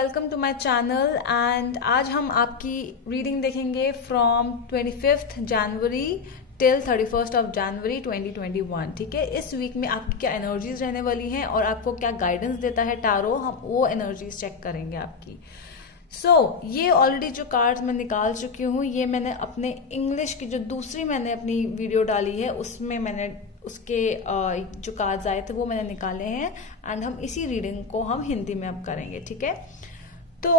Welcome to my channel and आज हम आपकी रीडिंग देखेंगे from 25th January till 31st of January 2021। ठीक है, इस वीक में आपकी क्या एनर्जीज रहने वाली हैं और आपको क्या गाइडेंस देता है टैरो, हम वो एनर्जीज चेक करेंगे आपकी। ये ऑलरेडी जो कार्ड्स मैं निकाल चुकी हूँ, ये मैंने अपने इंग्लिश की जो दूसरी मैंने अपनी वीडियो डाली है उसमें मैंने उसके जो कार्ड्स आए थे वो मैंने निकाले हैं एंड हम इसी रीडिंग को हम हिंदी में अब करेंगे। ठीक है, तो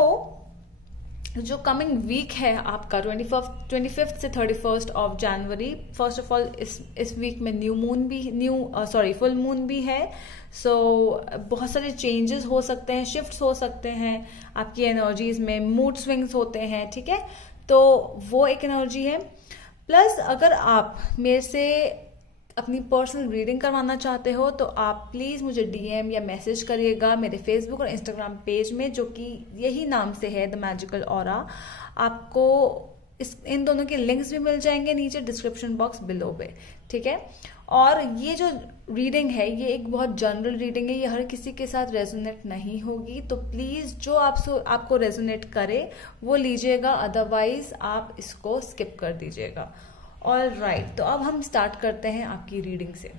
जो कमिंग वीक है आपका 25th से 31st of January, first of all इस वीक में फुल मून भी है। बहुत सारे चेंजेस हो सकते हैं, शिफ्ट्स हो सकते हैं आपकी एनर्जीज में, मूड स्विंग्स होते हैं। ठीक है, तो वो एक एनर्जी है। प्लस अगर आप मेरे से अपनी पर्सनल रीडिंग करवाना चाहते हो तो आप प्लीज मुझे डीएम या मैसेज करिएगा मेरे फेसबुक और इंस्टाग्राम पेज में, जो कि यही नाम से है द मैजिकल ऑरा। आपको इन दोनों के लिंक्स भी मिल जाएंगे नीचे डिस्क्रिप्शन बॉक्स बिलो पे। ठीक है, और ये जो रीडिंग है ये एक बहुत जनरल रीडिंग है, ये हर किसी के साथ रेजोनेट नहीं होगी, तो प्लीज जो आपको रेजोनेट करे वो लीजिएगा, अदरवाइज आप इसको स्किप कर दीजिएगा। ऑल राइट, तो अब हम स्टार्ट करते हैं आपकी रीडिंग से।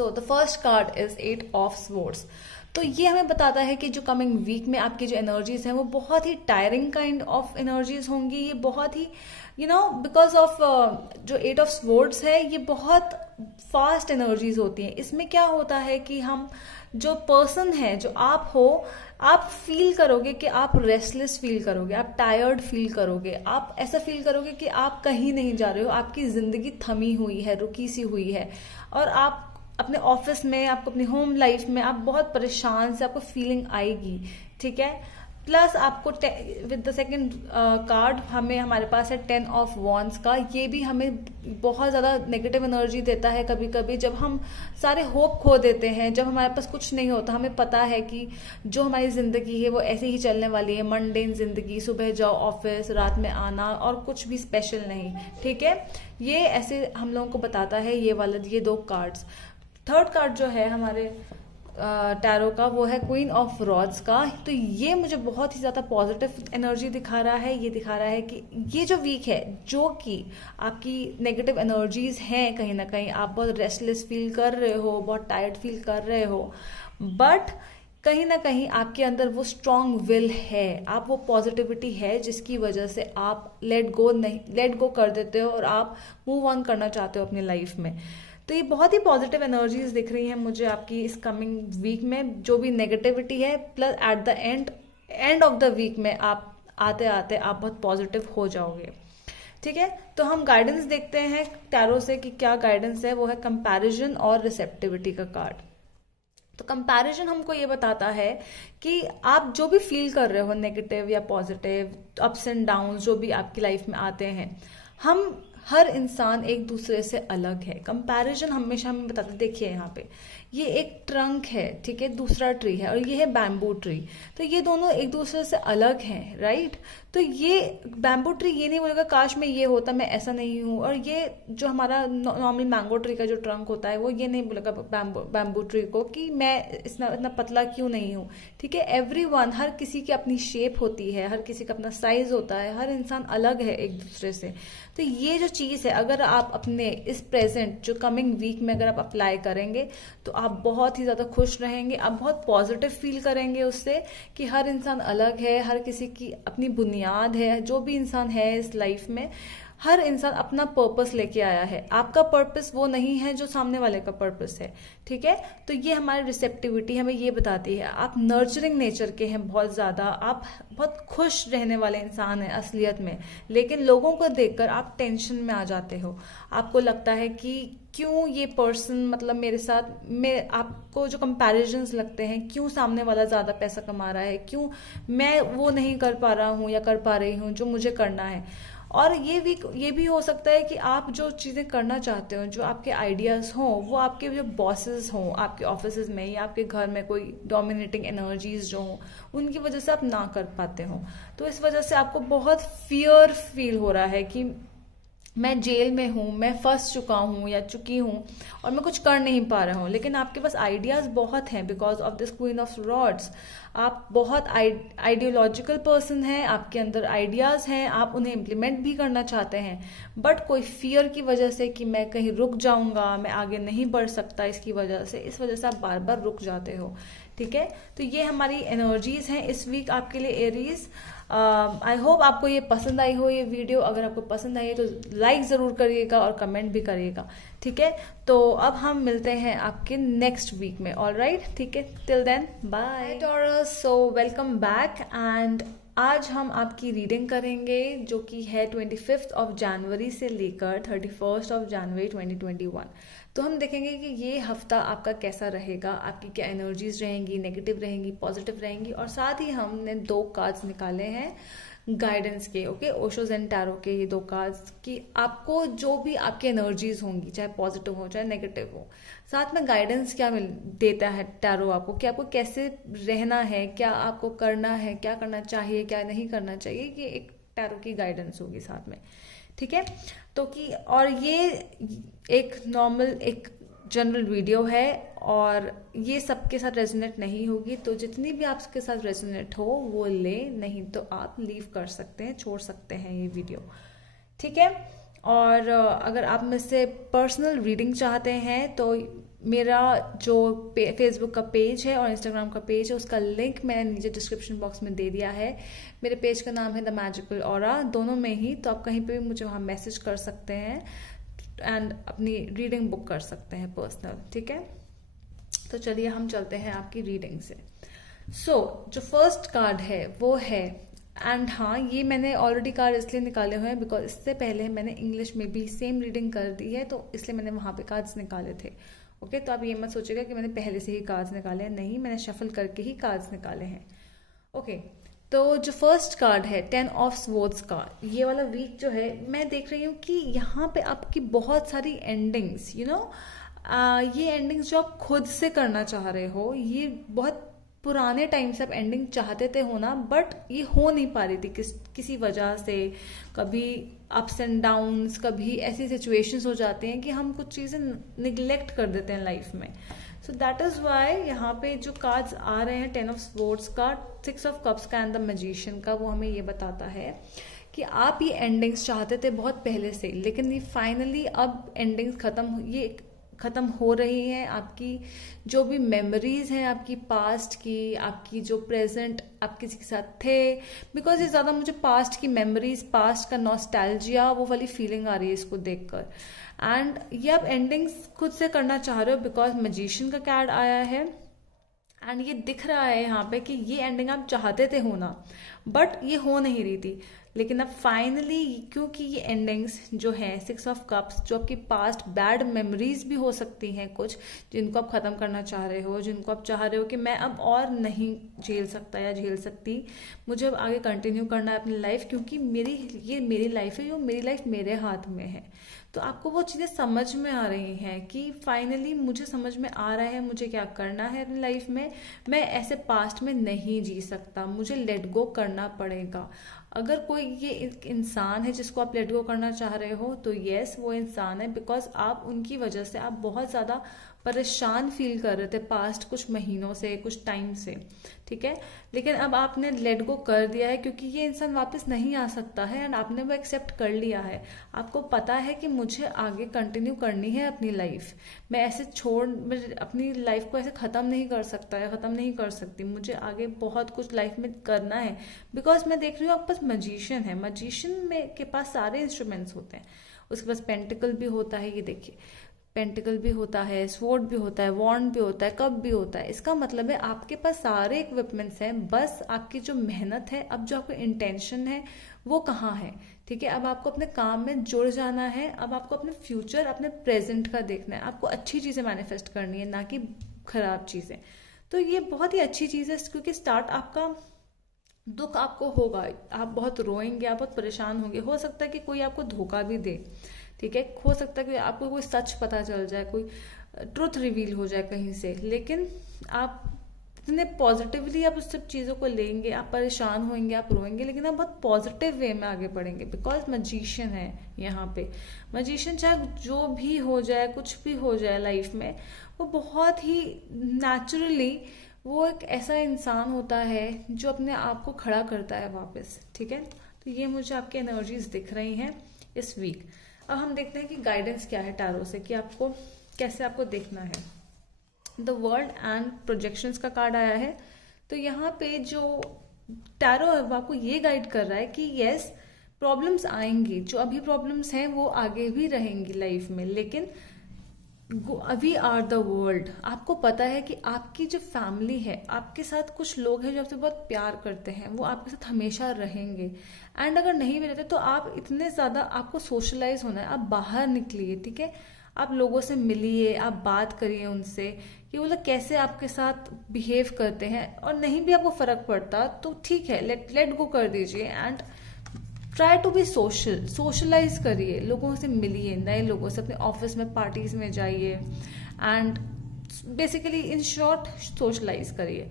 The first card is 8 of swords. तो ये हमें बताता है कि जो कमिंग वीक में आपकी जो एनर्जीज हैं वो बहुत ही टायरिंग काइंड ऑफ एनर्जीज होंगी। ये बहुत ही बिकॉज ऑफ जो 8 ऑफ स्वॉर्ड्स है ये बहुत फास्ट एनर्जीज होती हैं। इसमें क्या होता है कि हम जो पर्सन है, जो आप हो, आप फील करोगे कि आप रेस्टलेस फील करोगे, आप टायर्ड फील करोगे, आप ऐसा फील करोगे कि आप कहीं नहीं जा रहे हो, आपकी जिंदगी थमी हुई है, रुकी सी हुई है, और आप अपने ऑफिस में, आपको अपनी होम लाइफ में आप बहुत परेशान से आपको फीलिंग आएगी। ठीक है, प्लस आपको विद द सेकंड कार्ड हमारे पास है 10 ऑफ वॉन्ड्स का। ये भी हमें बहुत ज्यादा नेगेटिव एनर्जी देता है। कभी कभी जब हम सारे होप खो देते हैं, जब हमारे पास कुछ नहीं होता, हमें पता है कि जो हमारी जिंदगी है वो ऐसे ही चलने वाली है, मंडेन जिंदगी, सुबह जाओ ऑफिस, रात में आना और कुछ भी स्पेशल नहीं। ठीक है, ये ऐसे हम लोगों को बताता है ये 2 कार्ड्स। थर्ड कार्ड जो है हमारे टैरो का वो है क्वीन ऑफ रॉड्स का। तो ये मुझे बहुत ही ज्यादा पॉजिटिव एनर्जी दिखा रहा है। ये दिखा रहा है कि ये जो वीक है, जो कि आपकी नेगेटिव एनर्जीज हैं, कहीं ना कहीं आप बहुत रेस्टलेस फील कर रहे हो, बहुत टायर्ड फील कर रहे हो, बट कहीं ना कहीं आपके अंदर वो स्ट्रांग विल है, आप वो पॉजिटिविटी है जिसकी वजह से आप लेट गो कर देते हो और आप मूव ऑन करना चाहते हो अपनी लाइफ में। तो ये बहुत ही पॉजिटिव एनर्जीज दिख रही हैं मुझे आपकी इस कमिंग वीक में, जो भी नेगेटिविटी है। Plus at the end of the week में आप आते आते आप बहुत पॉजिटिव हो जाओगे। ठीक है, तो हम गाइडेंस देखते हैं टैरो से कि क्या गाइडेंस है। वो है कंपैरिजन और रिसेप्टिविटी का कार्ड। तो कंपैरिजन हमको ये बताता है कि आप जो भी फील कर रहे हो, नेगेटिव या पॉजिटिव, अप्स एंड डाउन जो भी आपकी लाइफ में आते हैं, हर इंसान एक दूसरे से अलग है। कंपैरिजन हमेशा हमें बताते, देखिए यहाँ पे ये एक ट्रंक है, ठीक है, दूसरा ट्री है, और ये है बैम्बू ट्री। तो ये दोनों एक दूसरे से अलग हैं, राइट। तो ये बैम्बू ट्री ये नहीं बोलेगा काश मैं ये होता, मैं ऐसा नहीं हूं, और ये जो हमारा नॉर्मल मैंगो ट्री का जो ट्रंक होता है वो ये नहीं बोलेगा बैम्बू ट्री को कि मैं इतना पतला क्यों नहीं हूं। ठीक है, एवरीवन, हर किसी की अपनी शेप होती है, हर किसी का अपना साइज होता है, हर इंसान अलग है एक दूसरे से। तो ये जो चीज है, अगर आप अपने इस प्रेजेंट जो कमिंग वीक में अगर आप अप्लाई करेंगे तो आप बहुत ही ज्यादा खुश रहेंगे, आप बहुत पॉजिटिव फील करेंगे उससे कि हर इंसान अलग है, हर किसी की अपनी बुनियाद है। जो भी इंसान है इस लाइफ में, हर इंसान अपना पर्पस लेके आया है। आपका पर्पस वो नहीं है जो सामने वाले का पर्पस है। ठीक है, तो ये हमारी रिसेप्टिविटी हमें ये बताती है। आप नर्चरिंग नेचर के हैं बहुत ज्यादा, आप बहुत खुश रहने वाले इंसान हैं असलियत में, लेकिन लोगों को देखकर आप टेंशन में आ जाते हो। आपको लगता है कि क्यों ये पर्सन, मतलब मेरे साथ में, आपको जो कंपैरिजंस लगते हैं, क्यों सामने वाला ज्यादा पैसा कमा रहा है, क्यों मैं वो नहीं कर पा रहा हूं या कर पा रही हूं जो मुझे करना है। और ये भी हो सकता है कि आप जो चीजें करना चाहते हो, जो आपके आइडियाज हों, वो आपके जो बॉसेस हों आपके ऑफिस में या आपके घर में कोई डोमिनेटिंग एनर्जीज जो हों, उनकी वजह से आप ना कर पाते हो। तो इस वजह से आपको बहुत फियर फील हो रहा है कि मैं जेल में हूँ, मैं फंस चुका हूँ या चुकी हूँ और मैं कुछ कर नहीं पा रहा हूँ, लेकिन आपके पास आइडियाज बहुत हैं because of this queen of rods. आप बहुत आइडियोलॉजिकल पर्सन हैं, आपके अंदर आइडियाज हैं, आप उन्हें इम्प्लीमेंट भी करना चाहते हैं, बट कोई फियर की वजह से कि मैं कहीं रुक जाऊंगा, मैं आगे नहीं बढ़ सकता, इस वजह से आप बार बार रुक जाते हो। ठीक है, तो ये हमारी एनर्जीज हैं इस वीक आपके लिए एरीज। आई होप आपको ये पसंद आई हो ये वीडियो। अगर आपको पसंद आई है तो लाइक जरूर करिएगा और कमेंट भी करिएगा। ठीक है, तो अब हम मिलते हैं आपके नेक्स्ट वीक में। ऑल राइट, ठीक है, till then bye Taurus. So welcome back and आज हम आपकी रीडिंग करेंगे जो कि है 25 ऑफ जनवरी से लेकर 31 ऑफ जनवरी 2021। तो हम देखेंगे कि ये हफ्ता आपका कैसा रहेगा, आपकी क्या एनर्जीज रहेंगी, नेगेटिव रहेंगी, पॉजिटिव रहेंगी, और साथ ही हमने 2 कार्ड्स निकाले हैं गाइडेंस के, ओके, ओशो एंड टैरो के ये 2 कार्ड्स कि आपको जो भी आपकी एनर्जीज होंगी, चाहे पॉजिटिव हो चाहे नेगेटिव हो, साथ में गाइडेंस क्या देता है टैरो आपको कि आपको कैसे रहना है, क्या आपको करना है, क्या करना चाहिए, क्या नहीं करना चाहिए, कि एक टैरो की गाइडेंस होगी साथ में। ठीक है, तो कि और ये एक नॉर्मल एक जनरल वीडियो है और ये सबके साथ रेजोनेट नहीं होगी, तो जितनी भी आपके साथ रेजोनेट हो वो ले, नहीं तो आप लीव कर सकते हैं, छोड़ सकते हैं ये वीडियो। ठीक है, और अगर आप मुझसे पर्सनल रीडिंग चाहते हैं तो मेरा जो फेसबुक का पेज है और इंस्टाग्राम का पेज है उसका लिंक मैंने नीचे डिस्क्रिप्शन बॉक्स में दे दिया है। मेरे पेज का नाम है द मैजिकल ऑरा, दोनों में ही, तो आप कहीं पे भी मुझे वहाँ मैसेज कर सकते हैं एंड अपनी रीडिंग बुक कर सकते हैं पर्सनल। ठीक है, तो चलिए हम चलते हैं आपकी रीडिंग से। जो फर्स्ट कार्ड है वो है, एंड हाँ ये मैंने ऑलरेडी कार्ड इसलिए निकाले हुए हैं बिकॉज इससे पहले मैंने इंग्लिश में भी सेम रीडिंग कर दी है, तो इसलिए मैंने वहाँ पे कार्ड्स निकाले थे। ओके, तो आप ये मत सोचिएगा कि मैंने पहले से ही कार्ड्स निकाले हैं, नहीं, मैंने शफल करके ही कार्ड्स निकाले हैं। ओके, तो जो फर्स्ट कार्ड है 10 ऑफ स्वॉर्ड्स का, ये वाला वीक जो है मैं देख रही हूँ कि यहाँ पे आपकी बहुत सारी एंडिंग्स, ये एंडिंग्स जो आप खुद से करना चाह रहे हो, ये बहुत पुराने टाइम से आप एंडिंग चाहते थे होना, बट ये हो नहीं पा रही थी किसी वजह से। कभी अप्स एंड डाउन्स, कभी ऐसी सिचुएशंस हो जाते हैं कि हम कुछ चीजें निग्लेक्ट कर देते हैं लाइफ में। सो दैट इज वाई यहाँ पे जो कार्ड्स आ रहे हैं 10 ऑफ स्वॉर्ड्स का, 6 ऑफ कप्स का एंड द मैजिशियन का, वो हमें ये बताता है कि आप ये एंडिंग्स चाहते थे बहुत पहले से, लेकिन ये फाइनली अब एंडिंग्स खत्म हो रही हैं। आपकी जो भी मेमोरीज हैं आपकी पास्ट की, आपकी जो प्रेजेंट आप किसी के साथ थे, बिकॉज ये ज्यादा मुझे पास्ट की मेमोरीज, पास्ट का नॉस्टैल्जिया, वो वाली फीलिंग आ रही है इसको देखकर। एंड ये आप एंडिंग्स खुद से करना चाह रहे हो बिकॉज मैजिशियन का कार्ड आया है एंड ये दिख रहा है यहाँ पे कि ये एंडिंग आप चाहते थे होना, बट ये हो नहीं रही थी। लेकिन अब फाइनली, क्योंकि ये एंडिंग्स जो हैं 6 ऑफ कप्स, जो आपकी पास्ट बैड मेमोरीज भी हो सकती हैं कुछ, जिनको आप खत्म करना चाह रहे हो, जिनको आप चाह रहे हो कि मैं अब और नहीं झेल सकता या झेल सकती, मुझे अब आगे कंटिन्यू करना है अपनी लाइफ, क्योंकि मेरी लाइफ है, मेरी लाइफ मेरे हाथ में है। तो आपको वो चीजें समझ में आ रही हैं कि फाइनली मुझे समझ में आ रहा है मुझे क्या करना है अपनी लाइफ में। मैं ऐसे पास्ट में नहीं जी सकता, मुझे लेट गो करना पड़ेगा। अगर कोई ये एक इंसान है जिसको आप लेट गो करना चाह रहे हो, तो यस वो इंसान है, बिकॉज आप उनकी वजह से आप बहुत ज्यादा परेशान फील कर रहे थे पास्ट कुछ महीनों से, कुछ टाइम से। ठीक है, लेकिन अब आपने लेट गो कर दिया है क्योंकि ये इंसान वापस नहीं आ सकता है एंड आपने वो एक्सेप्ट कर लिया है। आपको पता है कि मुझे आगे कंटिन्यू करनी है अपनी लाइफ, मैं ऐसे अपनी लाइफ को ऐसे खत्म नहीं कर सकता या खत्म नहीं कर सकती, मुझे आगे बहुत कुछ लाइफ में करना है। बिकॉज मैं देख रही हूँ आपके पास मैजिशियन है, मैजिशियन में के पास सारे इंस्ट्रूमेंट्स होते हैं, उसके पास पेंटिकल भी होता है, ये देखिए पेंटिकल भी होता है, स्वॉर्ड भी होता है, वॉन्ड भी होता है, कप भी होता है। इसका मतलब है आपके पास सारे इक्विपमेंट्स हैं, बस आपकी जो मेहनत है, अब जो आपका इंटेंशन है वो कहाँ है। ठीक है, अब आपको अपने काम में जुड़ जाना है, अब आपको अपने फ्यूचर, अपने प्रेजेंट का देखना है, आपको अच्छी चीजें मैनिफेस्ट करनी है, ना कि खराब चीजें। तो ये बहुत ही अच्छी चीज है, क्योंकि स्टार्ट आपका दुख आपको होगा, आप बहुत रोएंगे, आप बहुत परेशान होंगे, हो सकता है कि कोई आपको धोखा भी दे। ठीक है, हो सकता है कि आपको कोई सच पता चल जाए, कोई ट्रुथ रिवील हो जाए कहीं से, लेकिन आप जितने पॉजिटिवली आप उस सब चीज़ों को लेंगे, आप परेशान होंगे, आप रोएंगे, लेकिन आप बहुत पॉजिटिव वे में आगे बढ़ेंगे। बिकॉज मजीशियन है यहाँ पे। मजीशियन चाहे जो भी हो जाए, कुछ भी हो जाए लाइफ में, वो बहुत ही नेचुरली वो एक ऐसा इंसान होता है जो अपने आप को खड़ा करता है वापस। ठीक है, तो ये मुझे आपकी एनर्जीज दिख रही हैं इस वीक। अब हम देखते हैं कि गाइडेंस क्या है टैरो से, कि आपको कैसे आपको देखना है। द वर्ल्ड एंड प्रोजेक्शंस का कार्ड आया है। तो यहाँ पे जो टैरो है वो आपको ये गाइड कर रहा है कि यस, प्रॉब्लम्स आएंगी, जो अभी प्रॉब्लम्स हैं वो आगे भी रहेंगी लाइफ में, लेकिन वी आर द वर्ल्ड। आपको पता है कि आपकी जो फैमिली है, आपके साथ कुछ लोग हैं जो आपसे बहुत प्यार करते हैं, वो आपके साथ हमेशा रहेंगे। एंड अगर नहीं भी रहते तो आप इतने ज्यादा, आपको सोशलाइज होना है, आप बाहर निकलिए। ठीक है, आप लोगों से मिलिए, आप बात करिए उनसे कि वो लोग कैसे आपके साथ बिहेव करते हैं। और नहीं भी आपको फर्क पड़ता तो ठीक है, लेट गो कर दीजिए and try to be socialize करिए, लोगों से मिलिए, नए लोगों से, अपने ऑफिस में पार्टीज में जाइए and basically in short socialize करिए।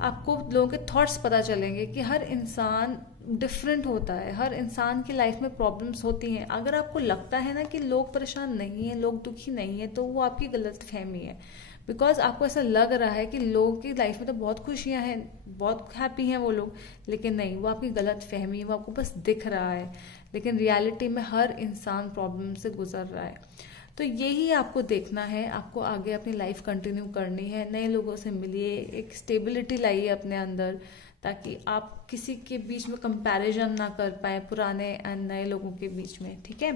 आपको लोगों के थॉट्स पता चलेंगे कि हर इंसान डिफरेंट होता है, हर इंसान की लाइफ में प्रॉब्लम्स होती हैं। अगर आपको लगता है ना कि लोग परेशान नहीं है, लोग दुखी नहीं है, तो वो आपकी गलत फहमी है। बिकॉज आपको ऐसा लग रहा है कि लोगों की लाइफ में तो बहुत खुशियां हैं, बहुत हैप्पी हैं वो लोग, लेकिन नहीं, वो आपकी गलत फहमी है, वो आपको बस दिख रहा है, लेकिन रियलिटी में हर इंसान प्रॉब्लम से गुजर रहा है। तो यही आपको देखना है, आपको आगे अपनी लाइफ कंटिन्यू करनी है, नए लोगों से मिलिए, एक स्टेबिलिटी लाइए अपने अंदर, ताकि आप किसी के बीच में कंपैरिजन ना कर पाए, पुराने एंड नए लोगों के बीच में। ठीक है,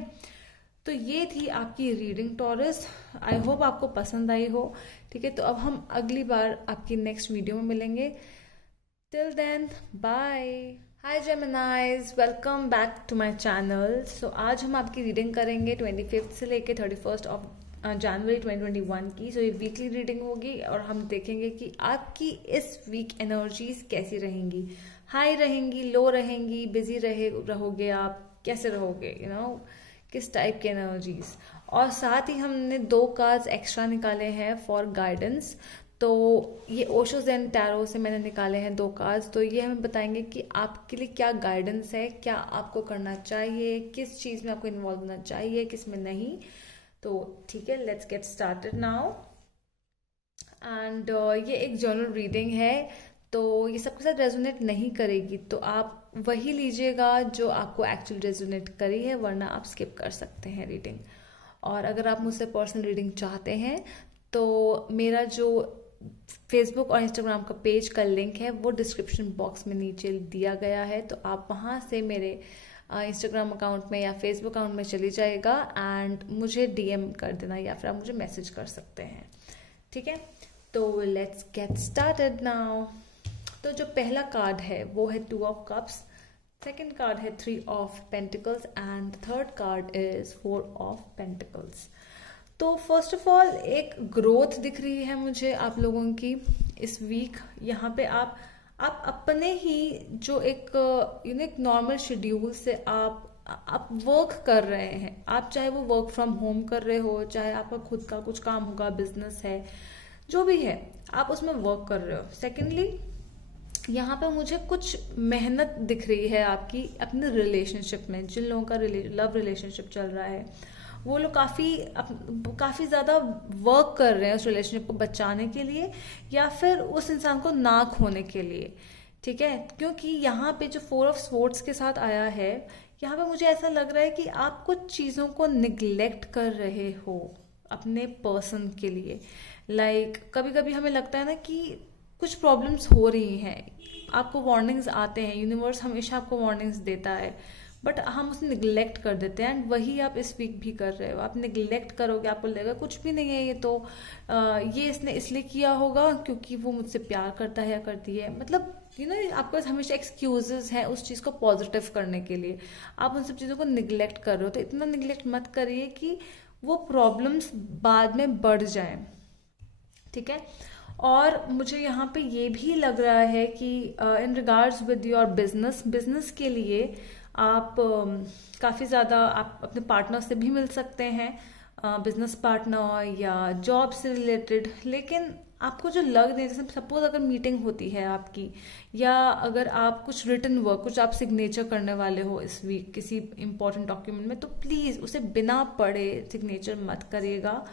तो ये थी आपकी रीडिंग टॉरस। आई होप आपको पसंद आई हो। ठीक है, तो अब हम अगली बार आपकी नेक्स्ट वीडियो में मिलेंगे। Till then, bye. Hi Geminis, welcome back to my channel. So आज हम आपकी रीडिंग करेंगे 25 से लेके 31 ऑफ जनवरी 2021 की। सो ये वीकली रीडिंग होगी और हम देखेंगे कि आपकी इस वीक एनर्जीज कैसी रहेंगी, हाई रहेंगी, लो रहेंगी, बिजी रहोगे आप, कैसे रहोगे, यू नो, किस टाइप के एनर्जीज। और साथ ही हमने 2 कार्ड्स एक्स्ट्रा निकाले हैं फॉर गाइडेंस। तो ये ओशो ज़ेन टैरो से मैंने निकाले हैं 2 कार्ड्स। तो ये हमें बताएंगे कि आपके लिए क्या गाइडेंस है, क्या आपको करना चाहिए, किस चीज़ में आपको इन्वॉल्व होना चाहिए, किस में नहीं। तो ठीक है, let's get started now. And ये एक जनरल रीडिंग है, तो ये सबके साथ रेजोनेट नहीं करेगी, तो आप वही लीजिएगा जो आपको एक्चुअल रेजोनेट करी है, वरना आप स्किप कर सकते हैं रीडिंग। और अगर आप मुझसे पर्सनल रीडिंग चाहते हैं तो मेरा जो फेसबुक और इंस्टाग्राम का पेज का लिंक है वो डिस्क्रिप्शन बॉक्स में नीचे दिया गया है, तो आप वहाँ से मेरे इंस्टाग्राम अकाउंट में या फेसबुक अकाउंट में चली जाएगा एंड मुझे डीएम कर देना या फिर आप मुझे मैसेज कर सकते हैं। ठीक है, तो लेट्स गेट स्टार्टेड नाउ। तो जो पहला कार्ड है वो है 2 ऑफ कप्स, सेकंड कार्ड है 3 of pentacles and third card is 4 of pentacles. तो फर्स्ट ऑफ ऑल एक ग्रोथ दिख रही है मुझे आप लोगों की इस वीक। यहाँ पे आप अपने ही जो एक यूनिक नॉर्मल शेड्यूल से आप वर्क कर रहे हैं। आप चाहे वो वर्क फ्रॉम होम कर रहे हो, चाहे आपका खुद का कुछ काम होगा, बिजनेस है, जो भी है, आप उसमें वर्क कर रहे हो। सेकेंडली यहाँ पे मुझे कुछ मेहनत दिख रही है आपकी अपने रिलेशनशिप में। जिन लोगों का लव रिलेशनशिप चल रहा है वो लोग काफी ज्यादा वर्क कर रहे हैं उस रिलेशनशिप को बचाने के लिए या फिर उस इंसान को ना खोने के लिए। ठीक है, क्योंकि यहाँ पे जो 4 ऑफ स्वॉर्ड्स के साथ आया है, यहाँ पे मुझे ऐसा लग रहा है कि आप कुछ चीजों को निग्लेक्ट कर रहे हो अपने पर्सन के लिए। लाइक कभी कभी हमें लगता है ना कि कुछ प्रॉब्लम्स हो रही हैं, आपको वार्निंग्स आते हैं, यूनिवर्स हमेशा आपको वार्निंग्स देता है, बट हम उसे निगलेक्ट कर देते हैं। एंड वही आप इस वीक भी कर रहे हो। आप निगलेक्ट करोगे, आपको लगेगा कुछ भी नहीं है, ये तो ये इसने इसलिए किया होगा क्योंकि वो मुझसे प्यार करता है या करती है। मतलब आपके पास हमेशा एक्सक्यूजेस हैं उस चीज को पॉजिटिव करने के लिए। आप उन सब चीजों को निगलेक्ट कर रहे हो, तो इतना निगलेक्ट मत करिए कि वो प्रॉब्लम्स बाद में बढ़ जाए। ठीक है, और मुझे यहाँ पे ये भी लग रहा है कि in regards with your business के लिए आप काफ़ी ज़्यादा आप अपने पार्टनर से भी मिल सकते हैं, बिजनेस पार्टनर या जॉब से रिलेटेड, लेकिन आपको जो लग रहे, जैसे सपोज अगर मीटिंग होती है आपकी, या अगर आप कुछ रिटन वर्क, कुछ आप सिग्नेचर करने वाले हो इस वीक किसी इंपॉर्टेंट डॉक्यूमेंट में, तो प्लीज़ उसे बिना पढ़े सिग्नेचर मत करिएगा।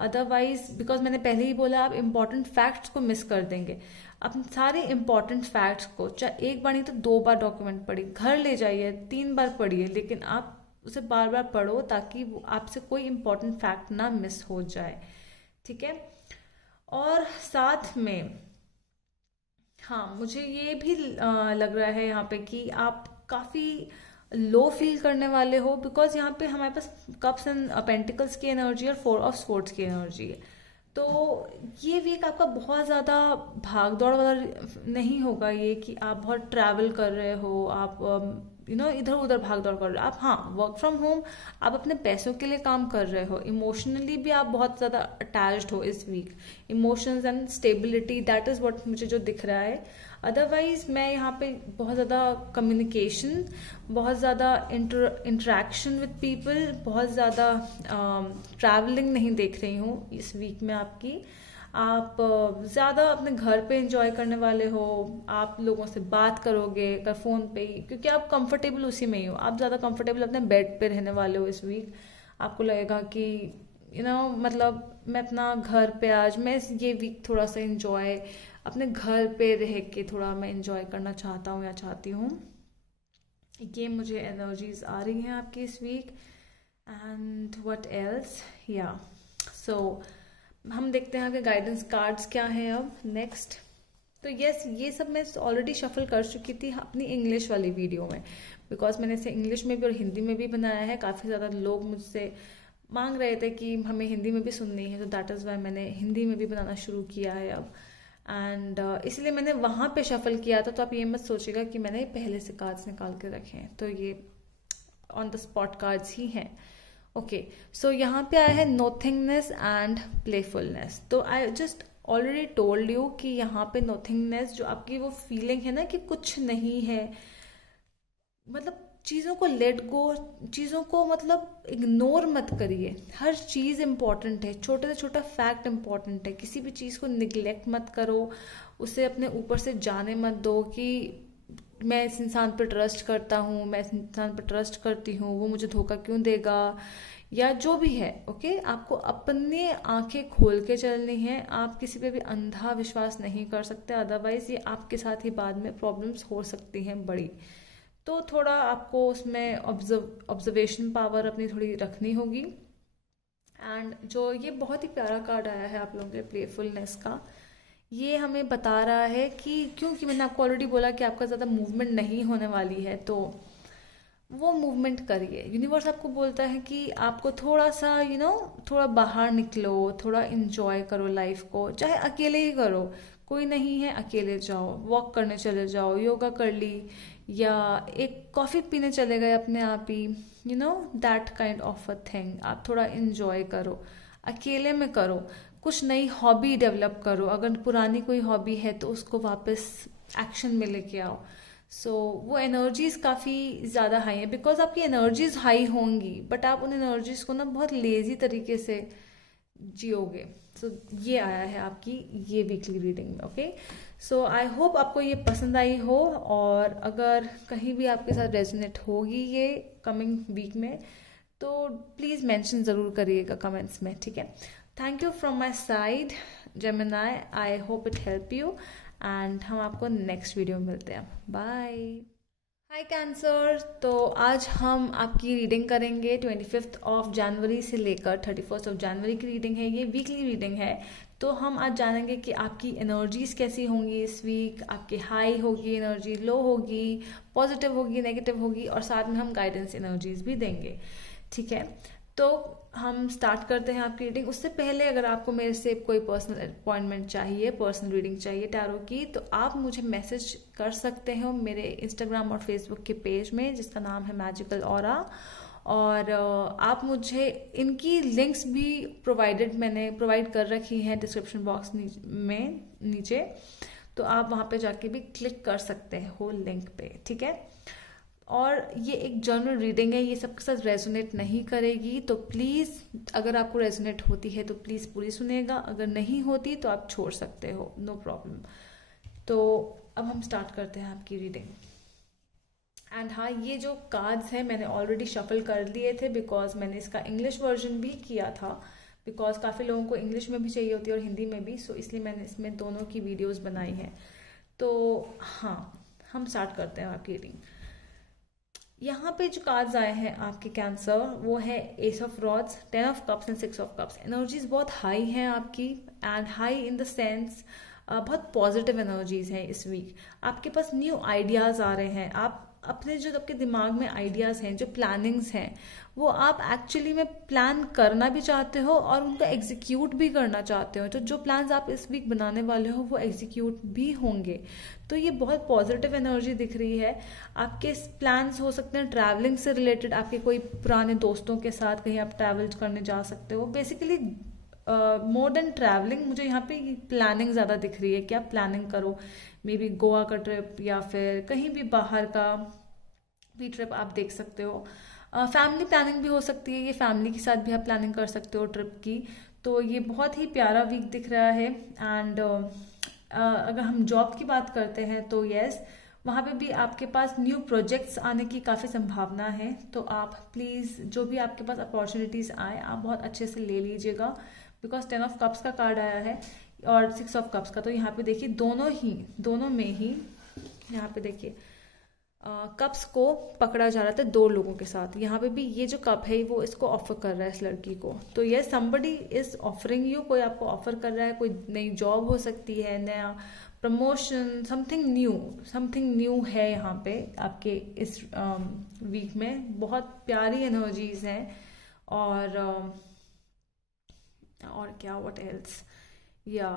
अदरवाइज, बिकॉज मैंने पहले ही बोला, आप इंपॉर्टेंट फैक्ट्स को मिस कर देंगे। अपने सारे इंपॉर्टेंट फैक्ट्स को चाहे एक बार नहीं तो 2 बार डॉक्यूमेंट पढ़िए, घर ले जाइए 3 बार पढ़िए, लेकिन आप उसे बार बार पढ़ो ताकि वो आपसे कोई इंपॉर्टेंट फैक्ट ना मिस हो जाए, ठीक है। और साथ में हाँ, मुझे ये भी लग रहा है यहाँ पे कि आप काफ़ी लो फील करने वाले हो, बिकॉज यहाँ पे हमारे पास कप्स एंड पेंटिकल्स की एनर्जी और 4 ऑफ स्वॉर्ड्स की एनर्जी है। तो ये वीक आपका बहुत ज़्यादा भाग दौड़ वाला नहीं होगा, ये कि आप बहुत ट्रैवल कर रहे हो, आप इधर उधर भाग दौड़ कर रहे हो आप। हाँ, वर्क फ्रॉम होम, आप अपने पैसों के लिए काम कर रहे हो, इमोशनली भी आप बहुत ज़्यादा अटैच्ड हो इस week. Emotions and stability, that is what मुझे जो दिख रहा है। अदरवाइज मैं यहाँ पे बहुत ज़्यादा कम्युनिकेशन, बहुत ज़्यादा इंटरेक्शन विद पीपल, बहुत ज़्यादा ट्रैवलिंग नहीं देख रही हूँ इस वीक में आपकी। आप ज़्यादा अपने घर पे एंजॉय करने वाले हो, आप लोगों से बात करोगे अगर फ़ोन पे ही, क्योंकि आप कंफर्टेबल उसी में ही हो, आप ज़्यादा कंफर्टेबल अपने बेड पे रहने वाले हो इस वीक। आपको लगेगा कि मतलब मैं अपना घर पे आज मैं ये वीक थोड़ा सा एंजॉय अपने घर पे रह के थोड़ा मैं एंजॉय करना चाहता हूँ या चाहती हूँ। ये मुझे एनर्जीज आ रही हैं आपकी इस वीक। एंड व्हाट एल्स, या सो हम देखते हैं कि गाइडेंस कार्ड्स क्या हैं अब नेक्स्ट। तो यस, ये सब मैं ऑलरेडी शफल कर चुकी थी अपनी इंग्लिश वाली वीडियो में, बिकॉज मैंने इसे इंग्लिश में भी और हिंदी में भी बनाया है। काफ़ी ज़्यादा लोग मुझसे मांग रहे थे कि हमें हिंदी में भी सुननी है, तो दैट इज़ वाई मैंने हिंदी में भी बनाना शुरू किया है अब। एंड इसलिए मैंने वहाँ पे शफल किया था, तो आप ये मत सोचिएगा कि मैंने पहले से कार्ड्स निकाल के रखे हैं, तो ये ऑन द स्पॉट कार्ड्स ही हैं। ओके, सो यहाँ पे आया है नोथिंगनेस एंड प्लेफुलनेस। तो I just already told you कि यहाँ पे नोथिंगनेस, जो आपकी वो फीलिंग है ना कि कुछ नहीं है, मतलब चीज़ों को लेट गो, चीज़ों को मतलब इग्नोर मत करिए। हर चीज़ इम्पॉर्टेंट है, छोटे से छोटा फैक्ट इम्पॉर्टेंट है। किसी भी चीज़ को निगलेक्ट मत करो, उसे अपने ऊपर से जाने मत दो कि मैं इस इंसान पर ट्रस्ट करता हूँ, मैं इस इंसान पर ट्रस्ट करती हूँ, वो मुझे धोखा क्यों देगा, या जो भी है। ओके, आपको अपनी आंखें खोल के चलनी है, आप किसी पे भी अंधा विश्वास नहीं कर सकते, अदरवाइज ये आपके साथ ही बाद में प्रॉब्लम्स हो सकती हैं बड़ी। तो थोड़ा आपको उसमें ऑब्जर्वेशन पावर अपनी थोड़ी रखनी होगी। एंड जो ये बहुत ही प्यारा कार्ड आया है आप लोगों के प्लेफुलनेस का, ये हमें बता रहा है कि क्योंकि मैंने आपको ऑलरेडी बोला कि आपका ज़्यादा मूवमेंट नहीं होने वाली है, तो वो मूवमेंट करिए। यूनिवर्स आपको बोलता है कि आपको थोड़ा सा थोड़ा बाहर निकलो, थोड़ा इंजॉय करो लाइफ को, चाहे अकेले ही करो, कोई नहीं है अकेले जाओ, वॉक करने चले जाओ, योगा कर ली, या एक कॉफ़ी पीने चले गए अपने आप ही, that kind of a thing. आप थोड़ा इंजॉय करो, अकेले में करो, कुछ नई हॉबी डेवलप करो। अगर पुरानी कोई हॉबी है तो उसको वापस एक्शन में लेके आओ। सो वो एनर्जीज काफ़ी ज़्यादा हाई है, बिकॉज आपकी एनर्जीज हाई होंगी, बट आप उन एनर्जीज को ना बहुत लेजी तरीके से जियोगे। सो ये आया है आपकी ये वीकली रीडिंग में। ओके, सो आई होप आपको ये पसंद आई हो, और अगर कहीं भी आपके साथ रेजोनेट होगी ये कमिंग वीक में, तो प्लीज़ मेंशन ज़रूर करिएगा कमेंट्स में, ठीक है। Thank you from my side Gemini, I hope it help you, and हम आपको नेक्स्ट वीडियो में मिलते हैं। बाय। हाय कैंसर, तो आज हम आपकी रीडिंग करेंगे 25 ऑफ जनवरी से लेकर 31 ऑफ जनवरी की रीडिंग है, ये वीकली रीडिंग है। तो हम आज जानेंगे कि आपकी एनर्जीज कैसी होंगी इस वीक, आपकी हाई होगी एनर्जी, लो होगी, पॉजिटिव होगी, नेगेटिव होगी, और साथ में हम गाइडेंस एनर्जीज भी देंगे, ठीक है। तो हम स्टार्ट करते हैं आपकी रीडिंग। उससे पहले अगर आपको मेरे से कोई पर्सनल अपॉइंटमेंट चाहिए, पर्सनल रीडिंग चाहिए टैरो की, तो आप मुझे मैसेज कर सकते हो मेरे इंस्टाग्राम और फेसबुक के पेज में, जिसका नाम है मैजिकल ऑरा। और आप मुझे इनकी लिंक्स भी मैंने प्रोवाइड कर रखी हैं डिस्क्रिप्शन बॉक्स में नीचे, तो आप वहाँ पे जाके भी क्लिक कर सकते हो लिंक पे, ठीक है। और ये एक जनरल रीडिंग है, ये सबके साथ रेजोनेट नहीं करेगी, तो प्लीज़ अगर आपको रेजोनेट होती है तो प्लीज़ पूरी सुनिएगा, अगर नहीं होती तो आप छोड़ सकते हो, नो प्रॉब्लम। तो अब हम स्टार्ट करते हैं आपकी रीडिंग। एंड हाँ, ये जो कार्ड्स हैं मैंने ऑलरेडी शफल कर लिए थे, बिकॉज मैंने इसका इंग्लिश वर्जन भी किया था, बिकॉज काफ़ी लोगों को इंग्लिश में भी चाहिए होती है और हिंदी में भी, सो इसलिए मैंने इसमें दोनों की वीडियोस बनाई हैं। तो हाँ, हम स्टार्ट करते हैं आपकी रीडिंग। यहाँ पे जो कार्ड्स आए हैं आपके कैंसर, वो है S of rods, 10 of cups and 6 of cups. Energies बहुत हाई हैं आपकी, and high in the sense बहुत पॉजिटिव एनर्जीज हैं इस वीक। आपके पास न्यू आइडियाज आ रहे हैं, आप अपने जो आपके दिमाग में आइडियाज हैं, जो प्लानिंग्स हैं, वो आप एक्चुअली में प्लान करना भी चाहते हो और उनका एग्जीक्यूट भी करना चाहते हो। तो जो प्लान्स आप इस वीक बनाने वाले हो वो एग्जीक्यूट भी होंगे। तो ये बहुत पॉजिटिव एनर्जी दिख रही है। आपके प्लान्स हो सकते हैं ट्रैवलिंग से रिलेटेड, आपके कोई पुराने दोस्तों के साथ कहीं आप ट्रैवल करने जा सकते हो। बेसिकली मोर देन ट्रैवलिंग, मुझे यहाँ पे प्लानिंग ज़्यादा दिख रही है कि आप प्लानिंग करो, मे बी गोवा का ट्रिप या फिर कहीं भी बाहर का भी ट्रिप आप देख सकते हो। फैमिली प्लानिंग भी हो सकती है, ये फैमिली के साथ भी आप प्लानिंग कर सकते हो ट्रिप की। तो ये बहुत ही प्यारा वीक दिख रहा है। एंड अगर हम जॉब की बात करते हैं तो यस, वहाँ पे भी आपके पास न्यू प्रोजेक्ट्स आने की काफ़ी संभावना है। तो आप प्लीज़ जो भी आपके पास अपॉर्चुनिटीज़ आए आप बहुत अच्छे से ले लीजिएगा, बिकॉज 10 ऑफ कप्स का कार्ड आया है और 6 ऑफ कप्स का। तो यहाँ पे देखिए दोनों में ही यहाँ पे देखिए कप्स को पकड़ा जा रहा था दो लोगों के साथ। यहाँ पे भी ये जो कप है वो इसको ऑफर कर रहा है इस लड़की को। तो ये समबडी इज ऑफरिंग यू, कोई आपको ऑफर कर रहा है, कोई नई जॉब हो सकती है, नया प्रमोशन, समथिंग न्यू है यहाँ पे आपके इस वीक में। बहुत प्यारी एनर्जीज हैं। और क्या, व्हाट एल्स, या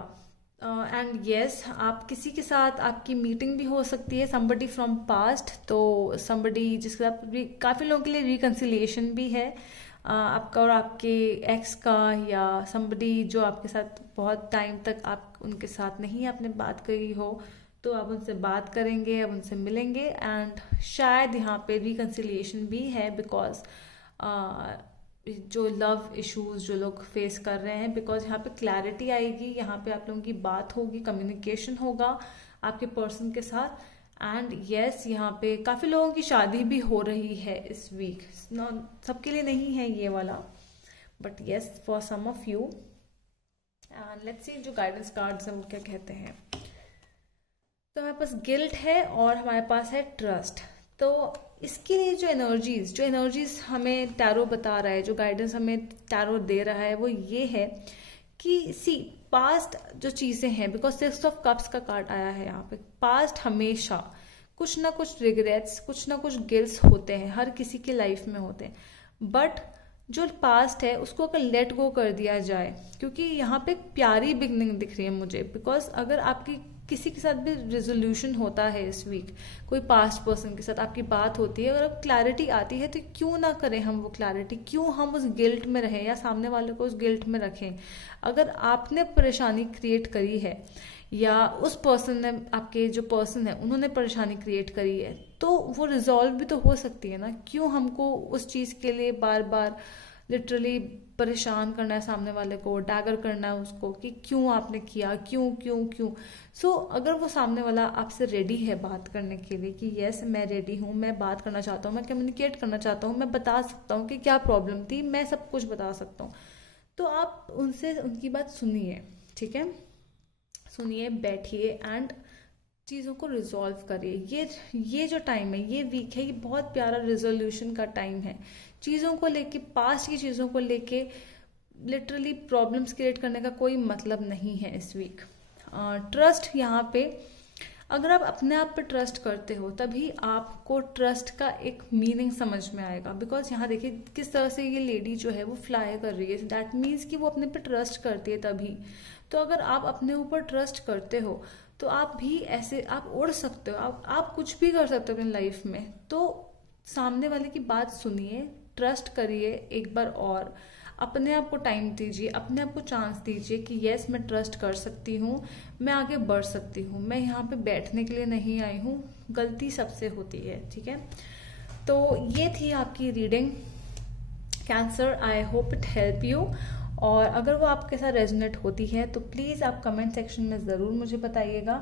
एंड यस, आप किसी के साथ आपकी मीटिंग भी हो सकती है, समबडी फ्रॉम पास्ट। तो समबडी जिसके साथ काफ़ी लोगों के लिए रिकन्सिलिएशन भी है आपका और आपके एक्स का, या समबडी जो आपके साथ बहुत टाइम तक आप उनके साथ नहीं आपने बात करी हो, तो आप उनसे बात करेंगे, आप उनसे मिलेंगे। एंड शायद यहाँ पे रिकन्सिलिएशन भी है, बिकॉज जो लव इश्यूज जो लोग फेस कर रहे हैं, बिकॉज यहाँ पे क्लैरिटी आएगी, यहाँ पे आप लोगों की बात होगी, कम्युनिकेशन होगा आपके पर्सन के साथ। एंड यस, यहाँ पे काफ़ी लोगों की शादी भी हो रही है इस वीक। सबके लिए नहीं है ये वाला, but yes for some of you. And let's see जो गाइडेंस कार्ड्स हैं वो क्या कहते हैं। तो हमारे पास गिल्ट है और हमारे पास है ट्रस्ट। तो इसके लिए जो एनर्जीज हमें टैरो बता रहा है, जो गाइडेंस हमें टैरो दे रहा है, वो ये है कि पास्ट जो चीज़ें हैं, बिकॉज 6 ऑफ कप्स का कार्ड आया है यहाँ पे, पास्ट हमेशा कुछ ना कुछ रिग्रेट्स, कुछ ना कुछ गिल्ट्स होते हैं, हर किसी के लाइफ में होते हैं। बट जो पास्ट है उसको अगर लेट गो कर दिया जाए, क्योंकि यहाँ पे एक प्यारी बिगनिंग दिख रही है मुझे, बिकॉज अगर आपकी किसी के साथ भी रेजोल्यूशन होता है इस वीक, कोई पास्ट पर्सन के साथ आपकी बात होती है, अगर अब क्लैरिटी आती है तो क्यों ना करें हम वो क्लैरिटी, क्यों हम उस गिल्ट में रहें या सामने वाले को उस गिल्ट में रखें। अगर आपने परेशानी क्रिएट करी है या उस पर्सन ने, आपके जो पर्सन है उन्होंने परेशानी क्रिएट करी है, तो वो रिजॉल्व भी तो हो सकती है ना। क्यों हमको उस चीज़ के लिए बार बार लिटरली परेशान करना है सामने वाले को, डैगर करना है उसको कि क्यों आपने किया, क्यों। सो अगर वो सामने वाला आपसे रेडी है बात करने के लिए कि यस मैं रेडी हूँ, मैं बात करना चाहता हूँ, मैं कम्युनिकेट करना चाहता हूँ, मैं बता सकता हूँ कि क्या प्रॉब्लम थी, मैं सब कुछ बता सकता हूँ, तो आप उनसे उनकी बात सुनिए, ठीक है, सुनिए, बैठिए एंड चीज़ों को रिजॉल्व करिए। ये जो टाइम है, ये वीक है, ये बहुत प्यारा रिजोल्यूशन का टाइम है। चीज़ों को लेके, पास्ट की चीज़ों को लेके लिटरली प्रॉब्लम्स क्रिएट करने का कोई मतलब नहीं है इस वीक। ट्रस्ट, यहाँ पे अगर आप अपने आप पे ट्रस्ट करते हो तभी आपको ट्रस्ट का एक मीनिंग समझ में आएगा। बिकॉज यहाँ देखिए किस तरह से ये लेडी जो है वो फ्लाई कर रही है, दैट मीन्स कि वो अपने पे ट्रस्ट करती है तभी। तो अगर आप अपने ऊपर ट्रस्ट करते हो तो आप भी ऐसे आप उड़ सकते हो, आप कुछ भी कर सकते हो अपनी लाइफ में। तो सामने वाले की बात सुनिए, ट्रस्ट करिए एक बार और, अपने आप को टाइम दीजिए, अपने आप को चांस दीजिए कि यस मैं ट्रस्ट कर सकती हूँ, मैं आगे बढ़ सकती हूँ, मैं यहाँ पे बैठने के लिए नहीं आई हूँ, गलती सबसे होती है, ठीक है। तो ये थी आपकी reading cancer. I hope it help you, और अगर वो आपके साथ रेजोनेट होती है तो प्लीज़ आप कमेंट सेक्शन में ज़रूर मुझे बताइएगा।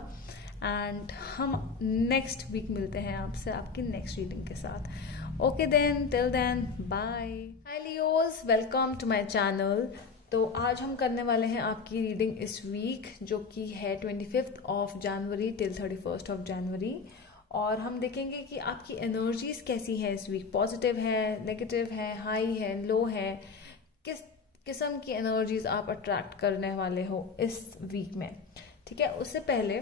एंड हम नेक्स्ट वीक मिलते हैं आपसे आपकी नेक्स्ट रीडिंग के साथ। Okay then, till then, bye. Hi Leos, welcome to my channel. तो आज हम करने वाले हैं आपकी रीडिंग इस वीक, जो कि है 25 of January till 31 of January. और हम देखेंगे कि आपकी एनर्जीज कैसी है इस वीक, पॉजिटिव है, नेगेटिव है, हाई है, लो है, किस किस्म की एनर्जीज आप अट्रैक्ट करने वाले हो इस वीक में। ठीक है, उससे पहले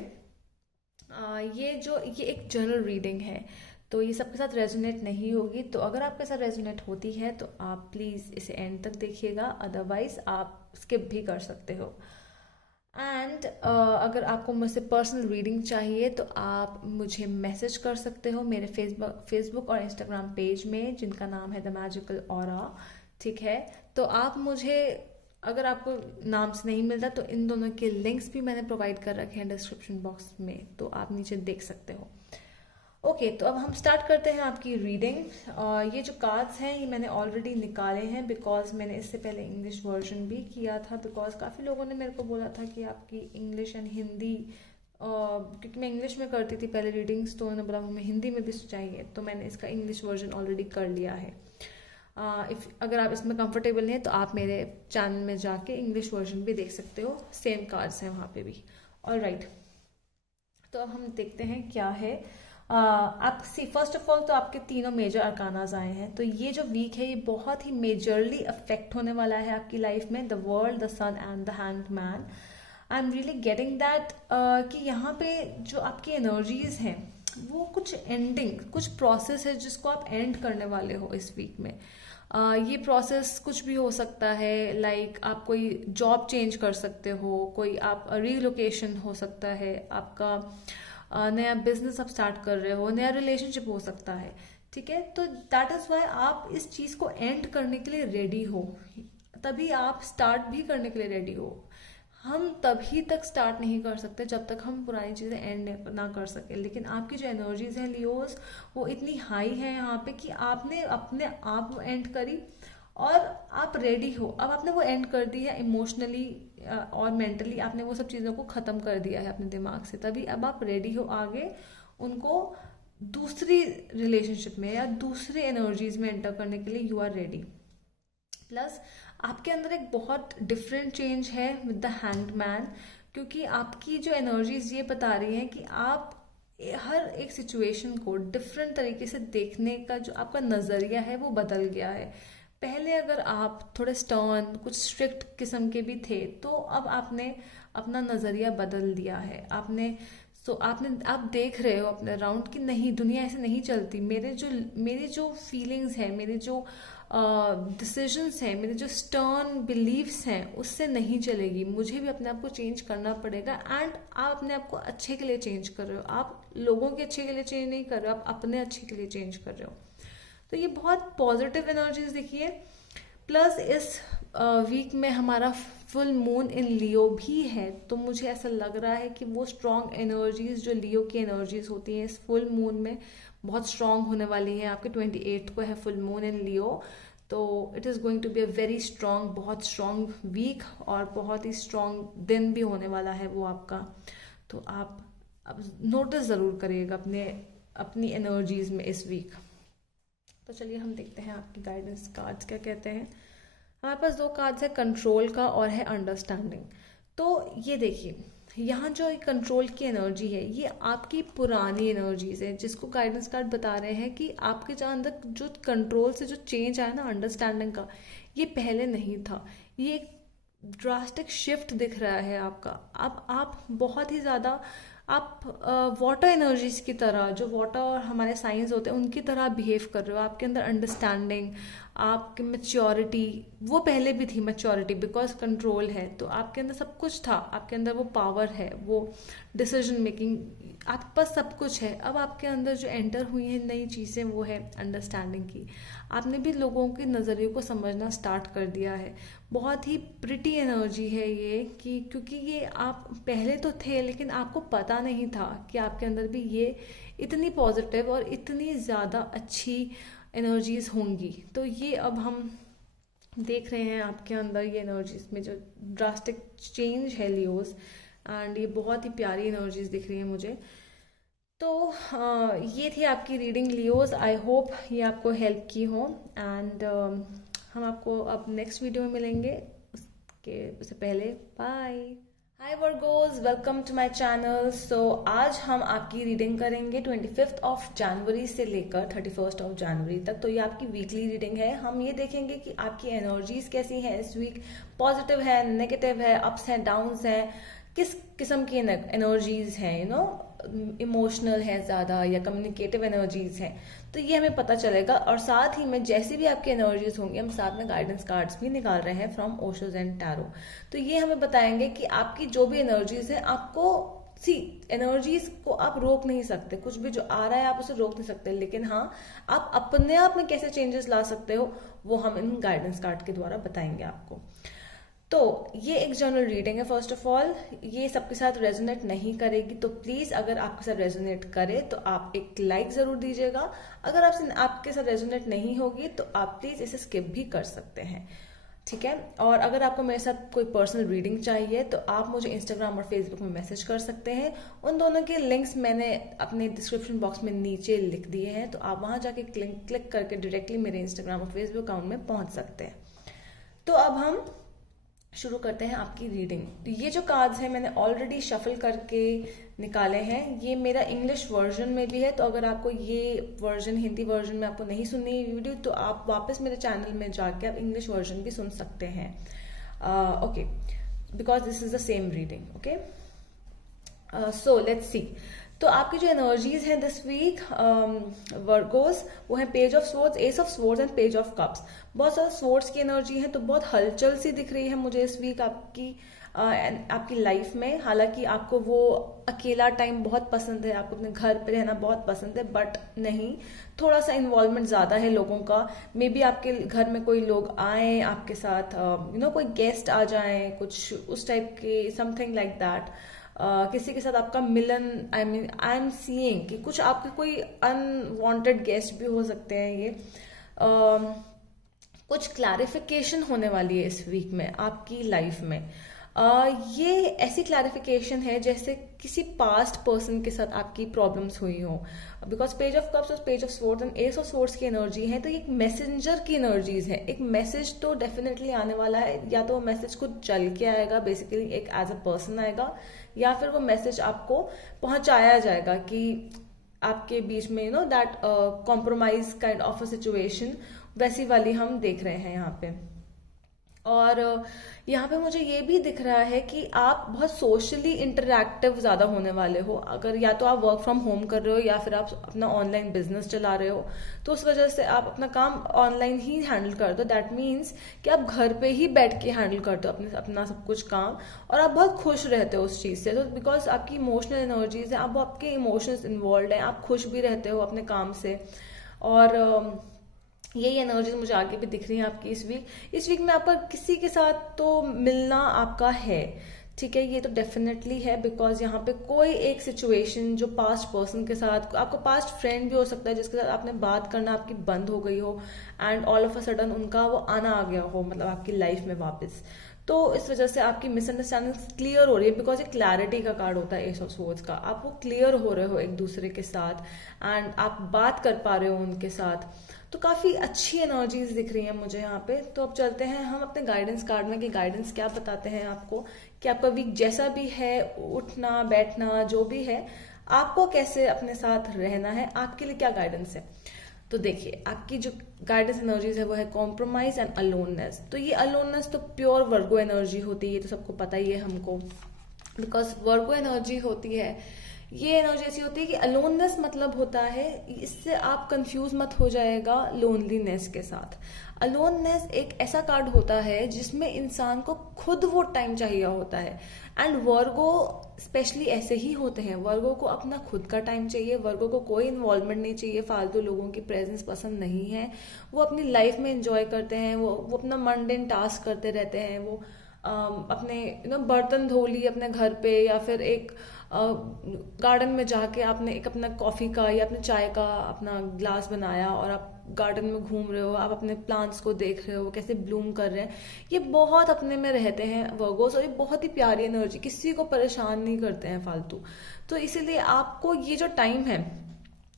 ये एक जनरल रीडिंग है, तो ये सबके साथ रेजोनेट नहीं होगी। तो अगर आपके साथ रेजोनेट होती है तो आप प्लीज़ इसे एंड तक देखिएगा, अदरवाइज आप स्किप भी कर सकते हो। एंड अगर आपको मुझसे पर्सनल रीडिंग चाहिए तो आप मुझे मैसेज कर सकते हो मेरे फेसबुक और इंस्टाग्राम पेज में, जिनका नाम है द मैजिकल ऑरा। ठीक है, तो आप मुझे, अगर आपको नाम से नहीं मिलता तो इन दोनों के लिंक्स भी मैंने प्रोवाइड कर रखे हैं डिस्क्रिप्शन बॉक्स में, तो आप नीचे देख सकते हो। ओके, तो अब हम स्टार्ट करते हैं आपकी रीडिंग। ये जो कार्ड्स हैं ये मैंने ऑलरेडी निकाले हैं, बिकॉज मैंने इससे पहले इंग्लिश वर्जन भी किया था, बिकॉज काफ़ी लोगों ने मेरे को बोला था कि आपकी इंग्लिश एंड हिंदी, क्योंकि मैं इंग्लिश में करती थी पहले रीडिंग्स, तो उन्होंने बोला हमें हिंदी में भी चाहिए, तो मैंने इसका इंग्लिश वर्जन ऑलरेडी कर लिया है। अगर आप इसमें कंफर्टेबल नहीं है तो आप मेरे चैनल में जाके इंग्लिश वर्जन भी देख सकते हो, सेम कार्ड्स हैं वहाँ पे भी। ऑलराइट, तो अब हम देखते हैं क्या है। आप फर्स्ट ऑफ ऑल तो आपके तीनों मेजर अरकानाज आए हैं, तो ये जो वीक है ये बहुत ही मेजरली अफेक्ट होने वाला है आपकी लाइफ में। The world, the sun and the hanged man. I am really getting that कि यहाँ पे जो आपकी एनर्जीज हैं वो कुछ एंडिंग, कुछ प्रोसेस है जिसको आप एंड करने वाले हो इस वीक में। ये प्रोसेस कुछ भी हो सकता है, लाइक आप कोई जॉब चेंज कर सकते हो, कोई आप रीलोकेशन हो सकता है, आपका नया बिजनेस आप स्टार्ट कर रहे हो, नया रिलेशनशिप हो सकता है। ठीक है, तो दैट इज वाई आप इस चीज को एंड करने के लिए रेडी हो, तभी आप स्टार्ट भी करने के लिए रेडी हो। हम तभी तक स्टार्ट नहीं कर सकते जब तक हम पुरानी चीजें एंड ना कर सके। लेकिन आपकी जो एनर्जीज हैं लियोस, वो इतनी हाई है यहाँ पे कि आपने अपने आप एंड करी और आप रेडी हो। अब आपने वो एंड कर दी है इमोशनली और मेंटली, आपने वो सब चीज़ों को ख़त्म कर दिया है अपने दिमाग से, तभी अब आप रेडी हो आगे उनको दूसरी रिलेशनशिप में या दूसरी एनर्जीज में एंटर करने के लिए। You are ready. प्लस आपके अंदर एक बहुत डिफरेंट चेंज है विद द हैंग्ड मैन, क्योंकि आपकी जो एनर्जीज ये बता रही हैं कि आप हर एक सिचुएशन को डिफरेंट तरीके से देखने का जो आपका नज़रिया है वो बदल गया है। पहले अगर आप थोड़े स्टर्न, कुछ स्ट्रिक्ट किस्म के भी थे, तो अब आपने अपना नज़रिया बदल दिया है। आप देख रहे हो अपने अराउंड कि नहीं, दुनिया ऐसे नहीं चलती। मेरे जो फीलिंग्स हैं, मेरे जो डिसीजंस हैं, मेरे जो स्टर्न बिलीव्स हैं, उससे नहीं चलेगी। मुझे भी अपने आप को चेंज करना पड़ेगा। एंड आप अपने आप को अच्छे के लिए चेंज कर रहे हो, आप लोगों के अच्छे के लिए चेंज नहीं कर रहे हो, आप अपने अच्छे के लिए चेंज कर रहे हो। तो ये बहुत पॉजिटिव एनर्जीज दिखिए। प्लस इस वीक में हमारा फुल मून इन लियो भी है, तो मुझे ऐसा लग रहा है कि वो स्ट्रॉन्ग एनर्जीज जो लियो की एनर्जीज होती हैं इस फुल मून में बहुत स्ट्रॉन्ग होने वाली हैं। आपके 28 को है फुल मून इन लियो, तो it is going to be a very strong, बहुत स्ट्रॉन्ग वीक, और बहुत ही स्ट्रॉन्ग दिन भी होने वाला है वो आपका। तो आप अब नोटिस ज़रूर करिएगा अपनी एनर्जीज में इस वीक। तो चलिए हम देखते हैं आपकी गाइडेंस कार्ड्स क्या कहते हैं। हमारे पास दो कार्ड्स है, कंट्रोल का और है अंडरस्टैंडिंग। तो ये देखिए, यहाँ जो कंट्रोल की एनर्जी है ये आपकी पुरानी एनर्जीज है, जिसको गाइडेंस कार्ड बता रहे हैं कि आपके अंदर जो कंट्रोल से जो चेंज आया ना अंडरस्टैंडिंग का, ये पहले नहीं था। ये एक ड्रास्टिक शिफ्ट दिख रहा है आपका। अब आप बहुत ही ज़्यादा आप वाटर एनर्जीज की तरह, जो वाटर और हमारे साइंस होते हैं उनकी तरह बिहेव कर रहे हो। आपके अंदर अंडरस्टैंडिंग, आपकी मैच्योरिटी, वो पहले भी थी मैच्योरिटी, बिकॉज कंट्रोल है तो आपके अंदर सब कुछ था, आपके अंदर वो पावर है, वो डिसीजन मेकिंग, आपके पास सब कुछ है। अब आपके अंदर जो एंटर हुई हैं नई चीज़ें वो है अंडरस्टैंडिंग की। आपने भी लोगों के नज़रिए को समझना स्टार्ट कर दिया है। बहुत ही प्रिटी एनर्जी है ये, कि क्योंकि ये आप पहले तो थे लेकिन आपको पता नहीं था कि आपके अंदर भी ये इतनी पॉजिटिव और इतनी ज़्यादा अच्छी एनर्जीज होंगी। तो ये अब हम देख रहे हैं आपके अंदर ये एनर्जीज में जो ड्रास्टिक चेंज है लियोज, एंड ये बहुत ही प्यारी एनर्जीज दिख रही है मुझे। तो ये थी आपकी रीडिंग लियोज। आई होप ये आपको हेल्प की हो, एंड हम आपको अब नेक्स्ट वीडियो में मिलेंगे। उससे पहले bye. Hi Virgos, welcome to my channel. So आज हम आपकी रीडिंग करेंगे 25 ऑफ जनवरी से लेकर 31 ऑफ जनवरी तक। तो ये आपकी वीकली रीडिंग है। हम ये देखेंगे कि आपकी एनर्जीज कैसी हैं इस वीक, पॉजिटिव है, नेगेटिव है, अप्स हैं, डाउन्स हैं, किस किस्म की एनर्जीज हैं, इमोशनल है ज़्यादा या कम्युनिकेटिव एनर्जीज हैं। तो ये हमें पता चलेगा। और साथ ही में जैसे भी आपकी एनर्जीज होंगी, हम साथ में गाइडेंस कार्ड्स भी निकाल रहे हैं फ्रॉम ओशोज एंड टैरो। तो ये हमें बताएंगे कि आपकी जो भी एनर्जीज है, आपको एनर्जीज को आप रोक नहीं सकते, कुछ भी जो आ रहा है आप उसे रोक नहीं सकते, लेकिन हाँ आप अपने आप में कैसे चेंजेस ला सकते हो वो हम इन गाइडेंस कार्ड के द्वारा बताएंगे आपको। तो ये एक जनरल रीडिंग है। फर्स्ट ऑफ ऑल ये सबके साथ रेजोनेट नहीं करेगी, तो प्लीज अगर आपके साथ रेजोनेट करे तो आप एक लाइक जरूर दीजिएगा। अगर आपके साथ रेजोनेट नहीं होगी तो आप प्लीज इसे स्किप भी कर सकते हैं, ठीक है। और अगर आपको मेरे साथ कोई पर्सनल रीडिंग चाहिए तो आप मुझे इंस्टाग्राम और फेसबुक में मैसेज कर सकते हैं। उन दोनों के लिंक्स मैंने अपने डिस्क्रिप्शन बॉक्स में नीचे लिख दिए हैं, तो आप वहां जाके क्लिक करके डायरेक्टली मेरे इंस्टाग्राम और फेसबुक अकाउंट में पहुंच सकते हैं। तो अब हम शुरू करते हैं आपकी रीडिंग। ये जो कार्ड्स हैं मैंने ऑलरेडी शफल करके निकाले हैं। ये मेरा इंग्लिश वर्जन में भी है, तो अगर आपको ये वर्जन हिंदी वर्जन में आपको नहीं सुननी है वीडियो तो आप वापस मेरे चैनल में जाके आप इंग्लिश वर्जन भी सुन सकते हैं। Okay, because this is the same reading. Okay, so let's see. तो आपकी जो एनर्जीज हैं दिस वीक वर्गोस, वो है page of swords, S of swords and page of cups. बहुत सारा स्वॉर्ड्स की एनर्जी है, तो बहुत हलचल सी दिख रही है मुझे इस वीक आपकी लाइफ में। हालांकि आपको वो अकेला टाइम बहुत पसंद है, आपको अपने घर पे रहना बहुत पसंद है, बट नहीं, थोड़ा सा इन्वॉल्वमेंट ज्यादा है लोगों का। मे बी आपके घर में कोई लोग आए आपके साथ, कोई गेस्ट आ जाए, कुछ उस टाइप के, समथिंग लाइक दैट। किसी के साथ आपका मिलन, आई एम सीइंग कि कुछ आपके कोई अनवांटेड गेस्ट भी हो सकते हैं। ये कुछ क्लैरिफिकेशन होने वाली है इस वीक में आपकी लाइफ में। ये ऐसी क्लैरिफिकेशन है जैसे किसी पास्ट पर्सन के साथ आपकी प्रॉब्लम्स हुई हो, बिकॉज पेज ऑफ कप्स और page of swords and S of swords की एनर्जी है। तो ये एक मैसेंजर की एनर्जीज है। एक मैसेज तो डेफिनेटली आने वाला है, या तो वो मैसेज खुद चल के आएगा, बेसिकली एक एज अ पर्सन आएगा, या फिर वो मैसेज आपको पहुंचाया जाएगा कि आपके बीच में that compromise kind of a situation, वैसी वाली हम देख रहे हैं यहाँ पे। और यहाँ पे मुझे ये भी दिख रहा है कि आप बहुत सोशली इंटरैक्टिव ज्यादा होने वाले हो। अगर या तो आप वर्क फ्रॉम होम कर रहे हो या फिर आप अपना ऑनलाइन बिजनेस चला रहे हो, तो उस वजह से आप अपना काम ऑनलाइन ही हैंडल करते हो। दैट मीन्स कि आप घर पे ही बैठ के हैंडल करते हो अपना सब कुछ काम, और आप बहुत खुश रहते हो उस चीज से। तो बिकॉज आपकी इमोशनल एनर्जीज है, आप आपके इमोशंस इन्वॉल्व है, आप खुश भी रहते हो अपने काम से। और यही एनर्जीज मुझे आगे भी दिख रही है आपकी इस वीक में। आपका किसी के साथ तो मिलना आपका है, ठीक है, ये तो डेफिनेटली है, बिकॉज यहाँ पे कोई एक सिचुएशन जो पास्ट पर्सन के साथ, आपको पास्ट फ्रेंड भी हो सकता है जिसके साथ आपने बात करना आपकी बंद हो गई हो, and all of a sudden उनका वो आना आ गया हो, मतलब आपकी लाइफ में वापस। तो इस वजह से आपकी मिसअंडरस्टैंडिंग क्लियर हो रही है, बिकॉज एक क्लैरिटी का कार्ड होता है एस ऑफ स्वॉर्ड्स का। आप वो क्लियर हो रहे हो एक दूसरे के साथ, एंड आप बात कर पा रहे हो उनके साथ। तो काफी अच्छी एनर्जीज दिख रही है मुझे यहाँ पे। तो अब चलते हैं हम अपने गाइडेंस कार्ड में कि गाइडेंस क्या बताते हैं आपको, कि आपका वीक जैसा भी है, उठना बैठना जो भी है, आपको कैसे अपने साथ रहना है, आपके लिए क्या गाइडेंस है। तो देखिए, आपकी जो गाइडेंस एनर्जीज है वो है कॉम्प्रोमाइज एंड अलोननेस। तो ये अलोननेस तो प्योर वर्गो एनर्जी होती है, ये तो सबको पता ही है हमको, बिकॉज वर्गो एनर्जी होती है ये एनर्जी ऐसी होती है कि अलोननेस मतलब होता है, इससे आप कंफ्यूज मत हो जाएगा लोनलीनेस के साथ। अलोननेस एक ऐसा कार्ड होता है जिसमें इंसान को खुद वो टाइम चाहिए होता है, एंड वर्गो स्पेशली ऐसे ही होते हैं। वर्गो को अपना खुद का टाइम चाहिए, वर्गो को कोई इन्वॉल्वमेंट नहीं चाहिए, फालतू लोगों की प्रेजेंस पसंद नहीं है। वो अपनी लाइफ में एंजॉय करते हैं, वो अपना मंडेन टास्क करते रहते हैं। वो अपने बर्तन धो ली अपने घर पे, या फिर एक गार्डन में जाके आपने एक अपना कॉफी का या अपने चाय का अपना ग्लास बनाया और आप गार्डन में घूम रहे हो, आप अपने प्लांट्स को देख रहे हो कैसे ब्लूम कर रहे हैं। ये बहुत अपने में रहते हैं वर्गोस, और ये बहुत ही प्यारी एनर्जी, किसी को परेशान नहीं करते हैं फालतू। तो इसीलिए आपको ये जो टाइम है,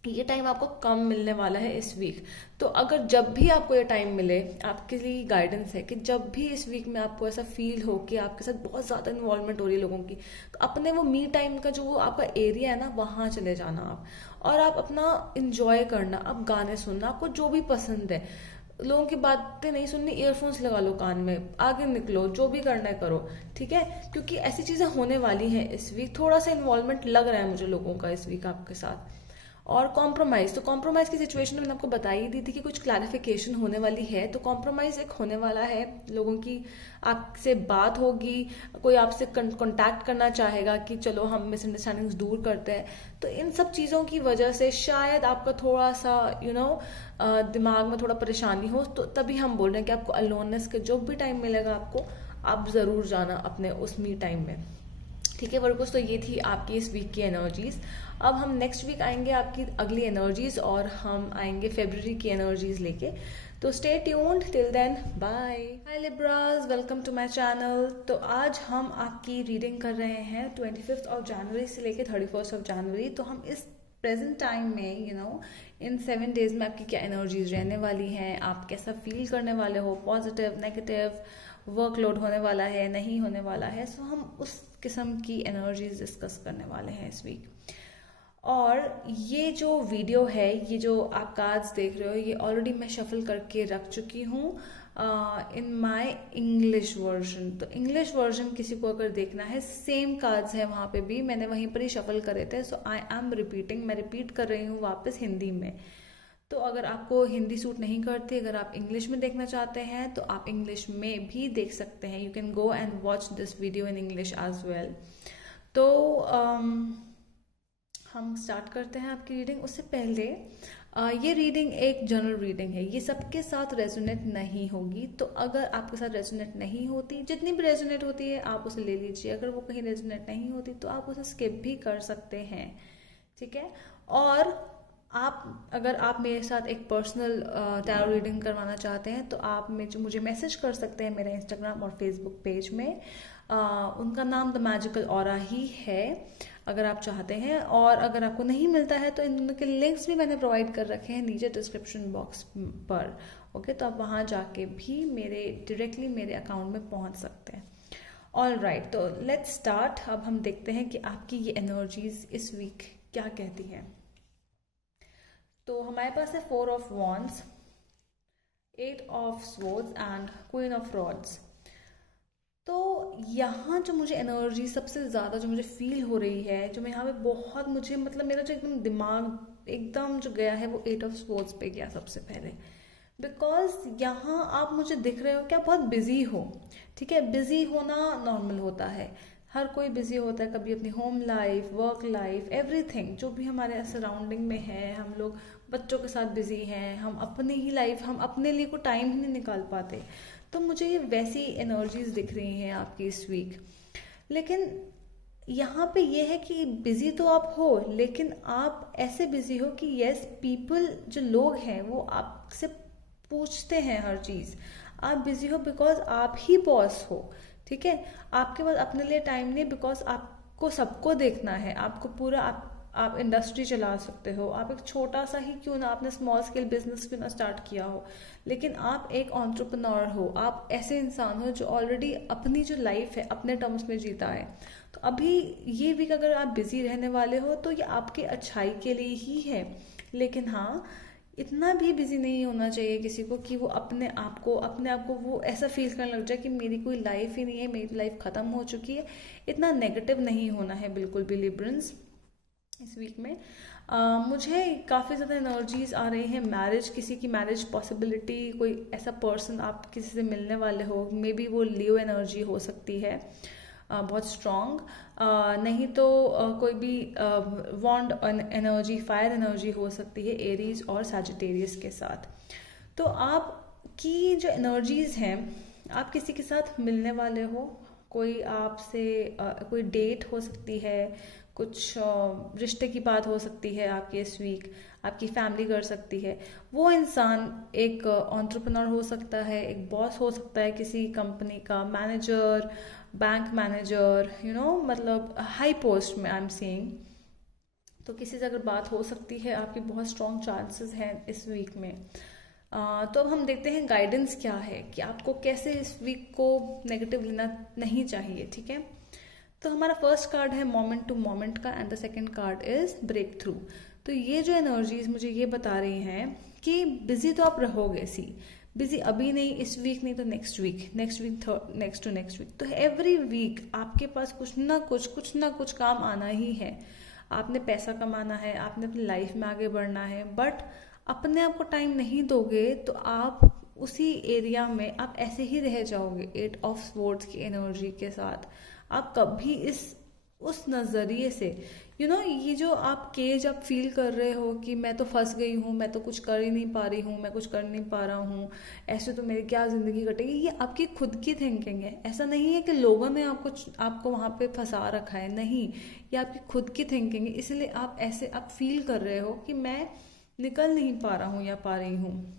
ये टाइम आपको कम मिलने वाला है इस वीक। तो अगर जब भी आपको ये टाइम मिले, आपके लिए गाइडेंस है कि जब भी इस वीक में आपको ऐसा फील हो कि आपके साथ बहुत ज़्यादा इन्वॉल्वमेंट हो रही है लोगों की, तो अपने वो मी टाइम का जो वो आपका एरिया है ना, वहाँ चले जाना आप, और आप अपना इंजॉय करना, आप गाने सुनना, आपको जो भी पसंद है। लोगों की बातें नहीं सुननी, ईयरफोन्स लगा लो कान में, आगे निकलो, जो भी करना है करो, ठीक है। क्योंकि ऐसी चीज़ें होने वाली हैं इस वीक। थोड़ा सा इन्वॉल्वमेंट लग रहा है मुझे लोगों का इस वीक आपके साथ। और कॉम्प्रोमाइज, तो कॉम्प्रोमाइज की सिचुएशन में मैंने आपको बता ही दी थी कि कुछ क्लैरिफिकेशन होने वाली है। तो कॉम्प्रोमाइज एक होने वाला है, लोगों की आपसे बात होगी, कोई आपसे कांटेक्ट करना चाहेगा कि चलो हम मिसअंडरस्टैंडिंग्स दूर करते हैं। तो इन सब चीज़ों की वजह से शायद आपका थोड़ा सा दिमाग में थोड़ा परेशानी हो, तो तभी हम बोल रहे हैं कि आपको अलोननेस के जो भी टाइम मिलेगा आपको, आप ज़रूर जाना अपने उस मी टाइम में, ठीक है वर्गोस। तो ये थी आपकी इस वीक की एनर्जीज। अब हम नेक्स्ट वीक आएंगे आपकी अगली एनर्जीज, और हम आएंगे फरवरी की एनर्जीज लेके। तो stay tuned till then, bye. Hi Libras, welcome to my channel. तो आज हम आपकी रीडिंग कर रहे हैं 25 ऑफ जनवरी से लेके 31 ऑफ जनवरी। तो हम इस प्रेजेंट टाइम में इन 7 डेज में आपकी क्या एनर्जीज रहने वाली हैं, आप कैसा फील करने वाले हो, पॉजिटिव, नेगेटिव, वर्कलोड होने वाला है, नहीं होने वाला है। सो हम उस किस्म की एनर्जीज डिस्कस करने वाले हैं इस वीक। और ये जो वीडियो है, ये जो आप कार्ड्स देख रहे हो, ये ऑलरेडी मैं शफल करके रख चुकी हूँ इन माय इंग्लिश वर्जन। तो इंग्लिश वर्जन किसी को अगर देखना है, सेम कार्ड्स है वहाँ पे भी, मैंने वहीं पर ही शफल करे थे। सो आई एम रिपीटिंग, मैं रिपीट कर रही हूँ वापस हिंदी में। तो अगर आपको हिंदी सूट नहीं करती, अगर आप इंग्लिश में देखना चाहते हैं, तो आप इंग्लिश में भी देख सकते हैं। You can go and watch this video in English as well. तो हम स्टार्ट करते हैं आपकी रीडिंग। उससे पहले ये रीडिंग एक जनरल रीडिंग है, ये सबके साथ रेजोनेट नहीं होगी। तो अगर आपके साथ रेजोनेट नहीं होती, जितनी भी रेजोनेट होती है आप उसे ले लीजिए। अगर वो कहीं रेजोनेट नहीं होती तो आप उसे स्किप भी कर सकते हैं, ठीक है। और अगर आप मेरे साथ एक पर्सनल टैरो रीडिंग करवाना चाहते हैं, तो आप मुझे मैसेज कर सकते हैं मेरे इंस्टाग्राम और फेसबुक पेज में। उनका नाम द मैजिकल ऑरा ही है, अगर आप चाहते हैं। और अगर आपको नहीं मिलता है तो इन दोनों के लिंक्स भी मैंने प्रोवाइड कर रखे हैं नीचे डिस्क्रिप्शन बॉक्स पर, ओके। तो आप वहाँ जाके भी डायरेक्टली मेरे अकाउंट में पहुँच सकते हैं। ऑल राइट, तो लेट्स स्टार्ट। अब हम देखते हैं कि आपकी ये एनर्जीज इस वीक क्या कहती हैं। तो हमारे पास है 4 of wands, 8 of swords and queen of rods. तो यहाँ जो मुझे एनर्जी सबसे ज़्यादा जो मुझे फील हो रही है, जो मैं यहाँ पे बहुत मुझे मेरा जो एकदम दिमाग एकदम जो गया है, वो 8 ऑफ स्वॉर्ड्स पे गया सबसे पहले। बिकॉज यहाँ आप मुझे दिख रहे हो कि आप बहुत बिजी हो, ठीक है। बिजी होना नॉर्मल होता है, हर कोई बिजी होता है, कभी अपनी home life, work life, everything जो भी हमारे सराउंडिंग में है। हम लोग बच्चों के साथ बिजी हैं, हम अपनी ही लाइफ, हम अपने लिए को टाइम ही नहीं निकाल पाते। तो मुझे ये वैसी एनर्जीज दिख रही हैं आपकी इस वीक। लेकिन यहाँ पे ये है कि बिजी तो आप हो, लेकिन आप ऐसे बिजी हो कि यस, पीपल जो लोग हैं वो आपसे पूछते हैं हर चीज़। आप बिजी हो बिकॉज आप ही बॉस हो, ठीक है। आपके पास अपने लिए टाइम नहीं, बिकॉज आपको सबको देखना है, आपको पूरा आप इंडस्ट्री चला सकते हो, आप एक छोटा सा ही क्यों ना, आपने स्मॉल स्केल बिजनेस क्यों ना स्टार्ट किया हो, लेकिन आप एक एंटरप्रेन्योर हो, आप ऐसे इंसान हो जो ऑलरेडी अपनी जो लाइफ है अपने टर्म्स में जीता है। तो अभी ये वीक अगर आप बिजी रहने वाले हो तो ये आपकी अच्छाई के लिए ही है। लेकिन हाँ, इतना भी बिजी नहीं होना चाहिए किसी को कि वो अपने आप को वो ऐसा फील करने लग जाए कि मेरी कोई लाइफ ही नहीं है, मेरी लाइफ खत्म हो चुकी है। इतना नेगेटिव नहीं होना है बिल्कुल भी लिब्रंस। इस वीक में मुझे काफ़ी ज़्यादा एनर्जीज आ रही हैं मैरिज, किसी की मैरिज पॉसिबिलिटी, कोई ऐसा पर्सन आप किसी से मिलने वाले हो, मे बी वो लियो एनर्जी हो सकती है बहुत स्ट्रॉन्ग, नहीं तो कोई भी वॉन्ड एनर्जी, फायर एनर्जी हो सकती है एरीज और सैजिटेरियस के साथ। तो आपकी जो एनर्जीज हैं, आप किसी के साथ मिलने वाले हो, कोई आपसे कोई डेट हो सकती है, कुछ रिश्ते की बात हो सकती है आपकी इस वीक, आपकी फैमिली कर सकती है। वो इंसान एक एंटरप्रेन्योर हो सकता है, एक बॉस हो सकता है किसी कंपनी का, मैनेजर, बैंक मैनेजर, मतलब हाई पोस्ट में आई एम सेइंग। तो किसी से अगर बात हो सकती है, आपकी बहुत स्ट्रॉन्ग चांसेस हैं इस वीक में। तो अब हम देखते हैं गाइडेंस क्या है कि आपको कैसे इस वीक को नेगेटिव लेना नहीं चाहिए, ठीक है। तो हमारा फर्स्ट कार्ड है मोमेंट टू मोमेंट का and the second card is breakthrough. तो ये जो एनर्जीज मुझे ये बता रही हैं कि बिजी तो आप रहोगे, बिजी अभी नहीं, इस वीक नहीं तो next week, next to next week. तो एवरी वीक आपके पास कुछ ना कुछ काम आना ही है। आपने पैसा कमाना है, आपने अपनी लाइफ में आगे बढ़ना है, बट अपने आप को टाइम नहीं दोगे तो आप उसी एरिया में आप ऐसे ही रह जाओगे 8 ऑफ स्वॉर्ड्स की एनर्जी के साथ। आप कभी उस नज़रिए से ये जो आप केज आप फील कर रहे हो कि मैं तो फंस गई हूँ, मैं तो कुछ कर ही नहीं पा रही हूँ, मैं कुछ कर नहीं पा रहा हूँ, ऐसे तो मेरी क्या ज़िंदगी कटेगी, ये आपकी खुद की थिंकिंग है। ऐसा नहीं है कि लोगों ने आपको वहाँ पे फंसा रखा है, नहीं, ये आपकी खुद की थिंकिंग है। इसलिए आप फील कर रहे हो कि मैं निकल नहीं पा रहा हूँ या पा रही हूँ।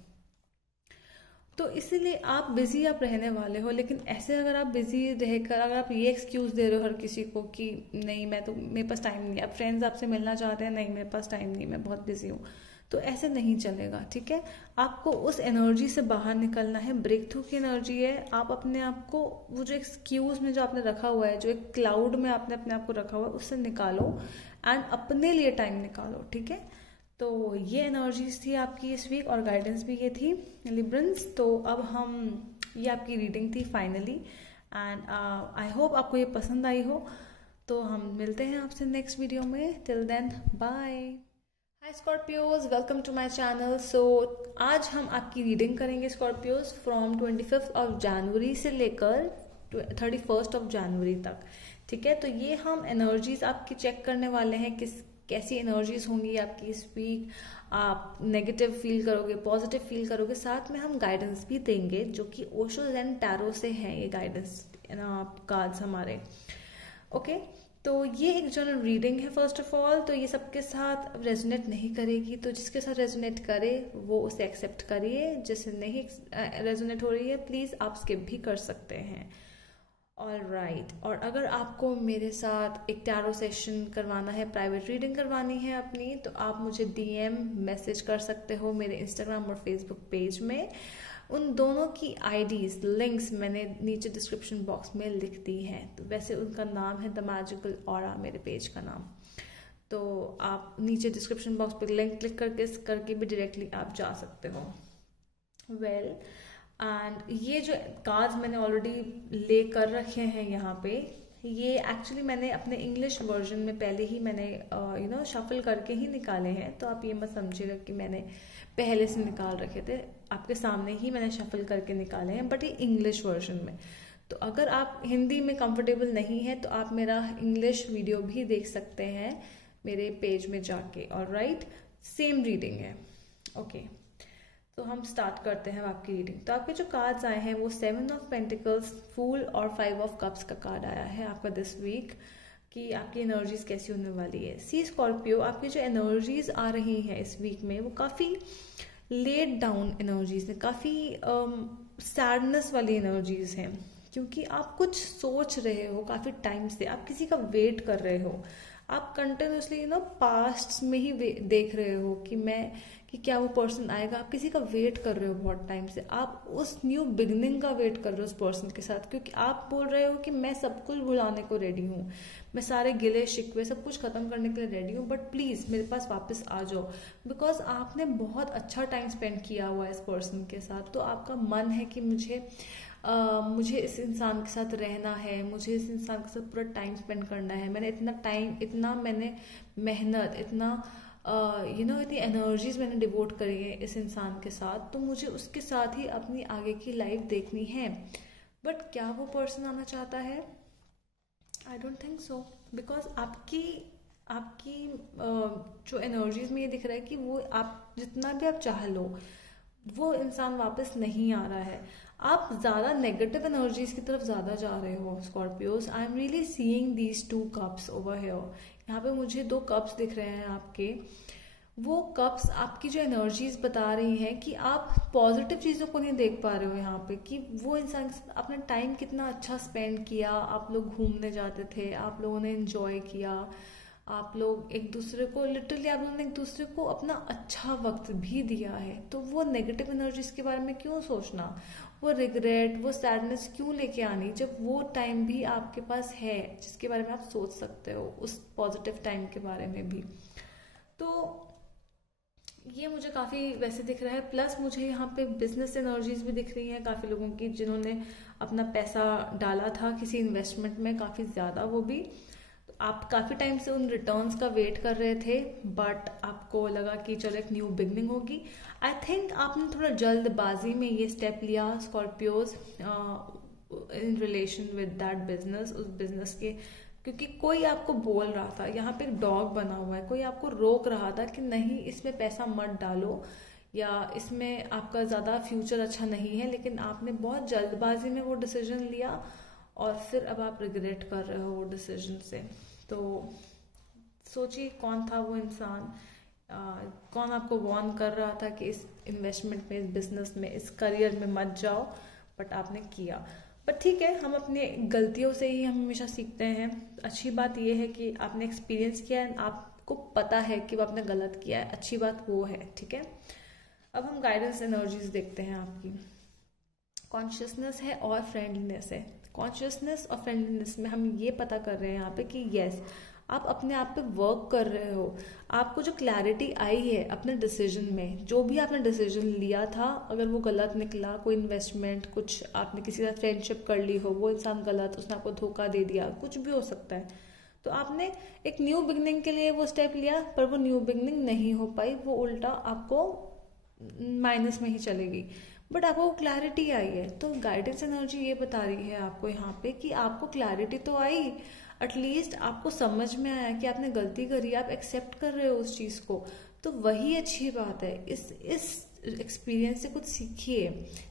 तो इसीलिए आप बिजी आप रहने वाले हो। लेकिन ऐसे अगर आप बिजी रहकर अगर आप ये एक्सक्यूज दे रहे हो हर किसी को कि नहीं मेरे पास टाइम नहीं है, आप फ्रेंड्स आपसे मिलना चाहते हैं, नहीं मेरे पास टाइम नहीं, मैं बहुत बिजी हूँ, तो ऐसे नहीं चलेगा, ठीक है। आपको उस एनर्जी से बाहर निकलना है। ब्रेक थ्रू की एनर्जी है, आप अपने आप को वो जो एक्सक्यूज में जो आपने रखा हुआ है, जो एक क्लाउड में आपने अपने आप को रखा हुआ है, उससे निकालो एंड अपने लिए टाइम निकालो, ठीक है। तो ये एनर्जीज थी आपकी इस वीक और गाइडेंस भी ये थी लिब्रंस। तो अब ये आपकी रीडिंग थी फाइनली एंड आई होप आपको ये पसंद आई हो। तो हम मिलते हैं आपसे नेक्स्ट वीडियो में। Till then bye. Hi Scorpios, welcome to my channel. So आज हम आपकी रीडिंग करेंगे स्कॉर्पियोज फ्रॉम 25 ऑफ जनवरी से लेकर 31 ऑफ जनवरी तक, ठीक है। तो ये हम एनर्जीज आपकी चेक करने वाले हैं, कैसी एनर्जीज होंगी आपकी इस वीक, आप नेगेटिव फील करोगे, पॉजिटिव फील करोगे, साथ में हम गाइडेंस भी देंगे जो कि ओशो एंड टैरो से हैं ये गाइडेंस कार्ड्स हमारे। ओके, तो ये एक जनरल रीडिंग है फर्स्ट ऑफ ऑल। तो ये सबके साथ रेजोनेट नहीं करेगी, तो जिसके साथ रेजोनेट करे वो उसे एक्सेप्ट करिए, जिससे नहीं रेजोनेट हो रही है प्लीज़ आप स्किप भी कर सकते हैं। ऑलराइट, और अगर आपको मेरे साथ एक टैरो सेशन करवाना है, प्राइवेट रीडिंग करवानी है अपनी, तो आप मुझे DM मैसेज कर सकते हो मेरे इंस्टाग्राम और फेसबुक पेज में। उन दोनों की IDs लिंक्स मैंने नीचे डिस्क्रिप्शन बॉक्स में लिख दी हैं। तो वैसे उनका नाम है द मैजिकल ऑरा, मेरे पेज का नाम। तो आप नीचे डिस्क्रिप्शन बॉक्स पर लिंक क्लिक करके भी डायरेक्टली आप जा सकते हो। वेल, एंड ये जो कार्ड्स मैंने ऑलरेडी ले कर रखे हैं यहाँ पे, ये एक्चुअली मैंने अपने इंग्लिश वर्जन में पहले ही मैंने शफल करके ही निकाले हैं। तो आप ये मत समझिएगा कि मैंने पहले से निकाल रखे थे, आपके सामने ही मैंने शफल करके निकाले हैं, बट ये इंग्लिश वर्जन में। तो अगर आप हिंदी में कंफर्टेबल नहीं है तो आप मेरा इंग्लिश वीडियो भी देख सकते हैं मेरे पेज में जाके। ऑलराइट, सेम रीडिंग है। ओके, तो हम स्टार्ट करते हैं आपकी रीडिंग। तो आपके जो कार्ड्स आए हैं वो 7 ऑफ पेंटिकल्स, फूल और 5 ऑफ कप्स का कार्ड आया है आपका दिस वीक, कि आपकी एनर्जीज कैसी होने वाली है। सी स्कॉर्पियो, आपकी जो एनर्जीज आ रही हैं इस वीक में वो काफ़ी लेट डाउन एनर्जीज हैं, काफ़ी सैडनेस वाली एनर्जीज हैं, क्योंकि आप कुछ सोच रहे हो काफ़ी टाइम से, आप किसी का वेट कर रहे हो, आप कंटिन्यूसली पास्ट में ही देख रहे हो कि क्या वो पर्सन आएगा, आप किसी का वेट कर रहे हो बहुत टाइम से, आप उस न्यू बिगनिंग का वेट कर रहे हो उस पर्सन के साथ, क्योंकि आप बोल रहे हो कि मैं सब कुछ भुलाने को रेडी हूँ, मैं सारे गिले शिकवे सब कुछ खत्म करने के लिए रेडी हूँ, बट प्लीज मेरे पास वापस आ जाओ, बिकॉज आपने बहुत अच्छा टाइम स्पेंड किया हुआ है इस पर्सन के साथ। तो आपका मन है कि मुझे मुझे इस इंसान के साथ रहना है, मुझे इस इंसान के साथ पूरा टाइम स्पेंड करना है, मैंने इतना टाइम, इतना मैंने मेहनत, इतना इतनी एनर्जीज मैंने डिवोट करी है इस इंसान के साथ, तो मुझे उसके साथ ही अपनी आगे की लाइफ देखनी है। बट क्या वो पर्सन आना चाहता है? I don't think so, because आपकी जो एनर्जीज में ये दिख रहा है कि वो आप जितना भी आप चाह लो, वो इंसान वापस नहीं आ रहा है। आप ज़्यादा नेगेटिव एनर्जीज की तरफ ज़्यादा जा रहे हो Scorpios. I am really seeing these 2 cups over here. यहाँ पे मुझे 2 कप्स दिख रहे हैं आपके। वो कप्स आपकी जो एनर्जीज बता रही हैं कि आप पॉजिटिव चीज़ों को नहीं देख पा रहे हो यहाँ पे, कि वो इंसान अपना टाइम कितना अच्छा स्पेंड किया, आप लोग घूमने जाते थे, आप लोगों ने एंजॉय किया, आप लोग एक दूसरे को लिटरली आप लोगों ने एक दूसरे को अपना अच्छा वक्त भी दिया है। तो वो नेगेटिव एनर्जीज के बारे में क्यों सोचना, वो रिग्रेट, वो सैडनेस क्यों लेके आनी, जब वो टाइम भी आपके पास है जिसके बारे में आप सोच सकते हो, उस पॉजिटिव टाइम के बारे में भी। तो ये मुझे काफ़ी वैसे दिख रहा है। प्लस मुझे यहाँ पे बिजनेस एनर्जीज भी दिख रही हैं काफ़ी लोगों की, जिन्होंने अपना पैसा डाला था किसी इन्वेस्टमेंट में काफ़ी ज़्यादा, वो भी आप काफ़ी टाइम से उन रिटर्न्स का वेट कर रहे थे, बट आपको लगा कि चलो एक न्यू बिगनिंग होगी। आई थिंक आपने थोड़ा जल्दबाजी में ये स्टेप लिया Scorpios in relation with that business, उस बिजनेस के, क्योंकि कोई आपको बोल रहा था, यहाँ पे एक डॉग बना हुआ है, कोई आपको रोक रहा था कि नहीं इसमें पैसा मत डालो या इसमें आपका ज़्यादा फ्यूचर अच्छा नहीं है, लेकिन आपने बहुत जल्दबाजी में वो डिसीजन लिया और फिर अब आप रिग्रेट कर रहे हो वो डिसीजन से। तो सोचिए कौन था वो इंसान, कौन आपको वार्न कर रहा था कि इस इन्वेस्टमेंट में, इस बिजनेस में, इस करियर में मत जाओ, बट आपने किया। बट ठीक है, हम अपने गलतियों से ही हम हमेशा सीखते हैं। अच्छी बात यह है कि आपने एक्सपीरियंस किया है, आपको पता है कि वो आपने गलत किया है, अच्छी बात वो है। ठीक है, अब हम गाइडेंस एनर्जीज देखते हैं आपकी। कॉन्शियसनेस है और फ्रेंडलीनेस है। कॉन्शियसनेस और फ्रेंडलीनेस में हम ये पता कर रहे हैं यहाँ पे कि यस, आप अपने आप पे वर्क कर रहे हो, आपको जो क्लैरिटी आई है अपने डिसीजन में, जो भी आपने डिसीजन लिया था, अगर वो गलत निकला, कोई इन्वेस्टमेंट, कुछ आपने किसी से फ्रेंडशिप कर ली हो, वो इंसान गलत, उसने आपको धोखा दे दिया, कुछ भी हो सकता है, तो आपने एक न्यू बिगनिंग के लिए वो स्टेप लिया, पर वो न्यू बिगनिंग नहीं हो पाई, वो उल्टा आपको माइनस में ही चलेगी। बट आपको क्लैरिटी आई है, तो गाइडेंस एनर्जी ये बता रही है आपको यहाँ पे कि आपको क्लैरिटी तो आई, एटलीस्ट आपको समझ में आया कि आपने गलती करी, आप एक्सेप्ट कर रहे हो उस चीज़ को, तो वही अच्छी बात है। इस एक्सपीरियंस से कुछ सीखिए।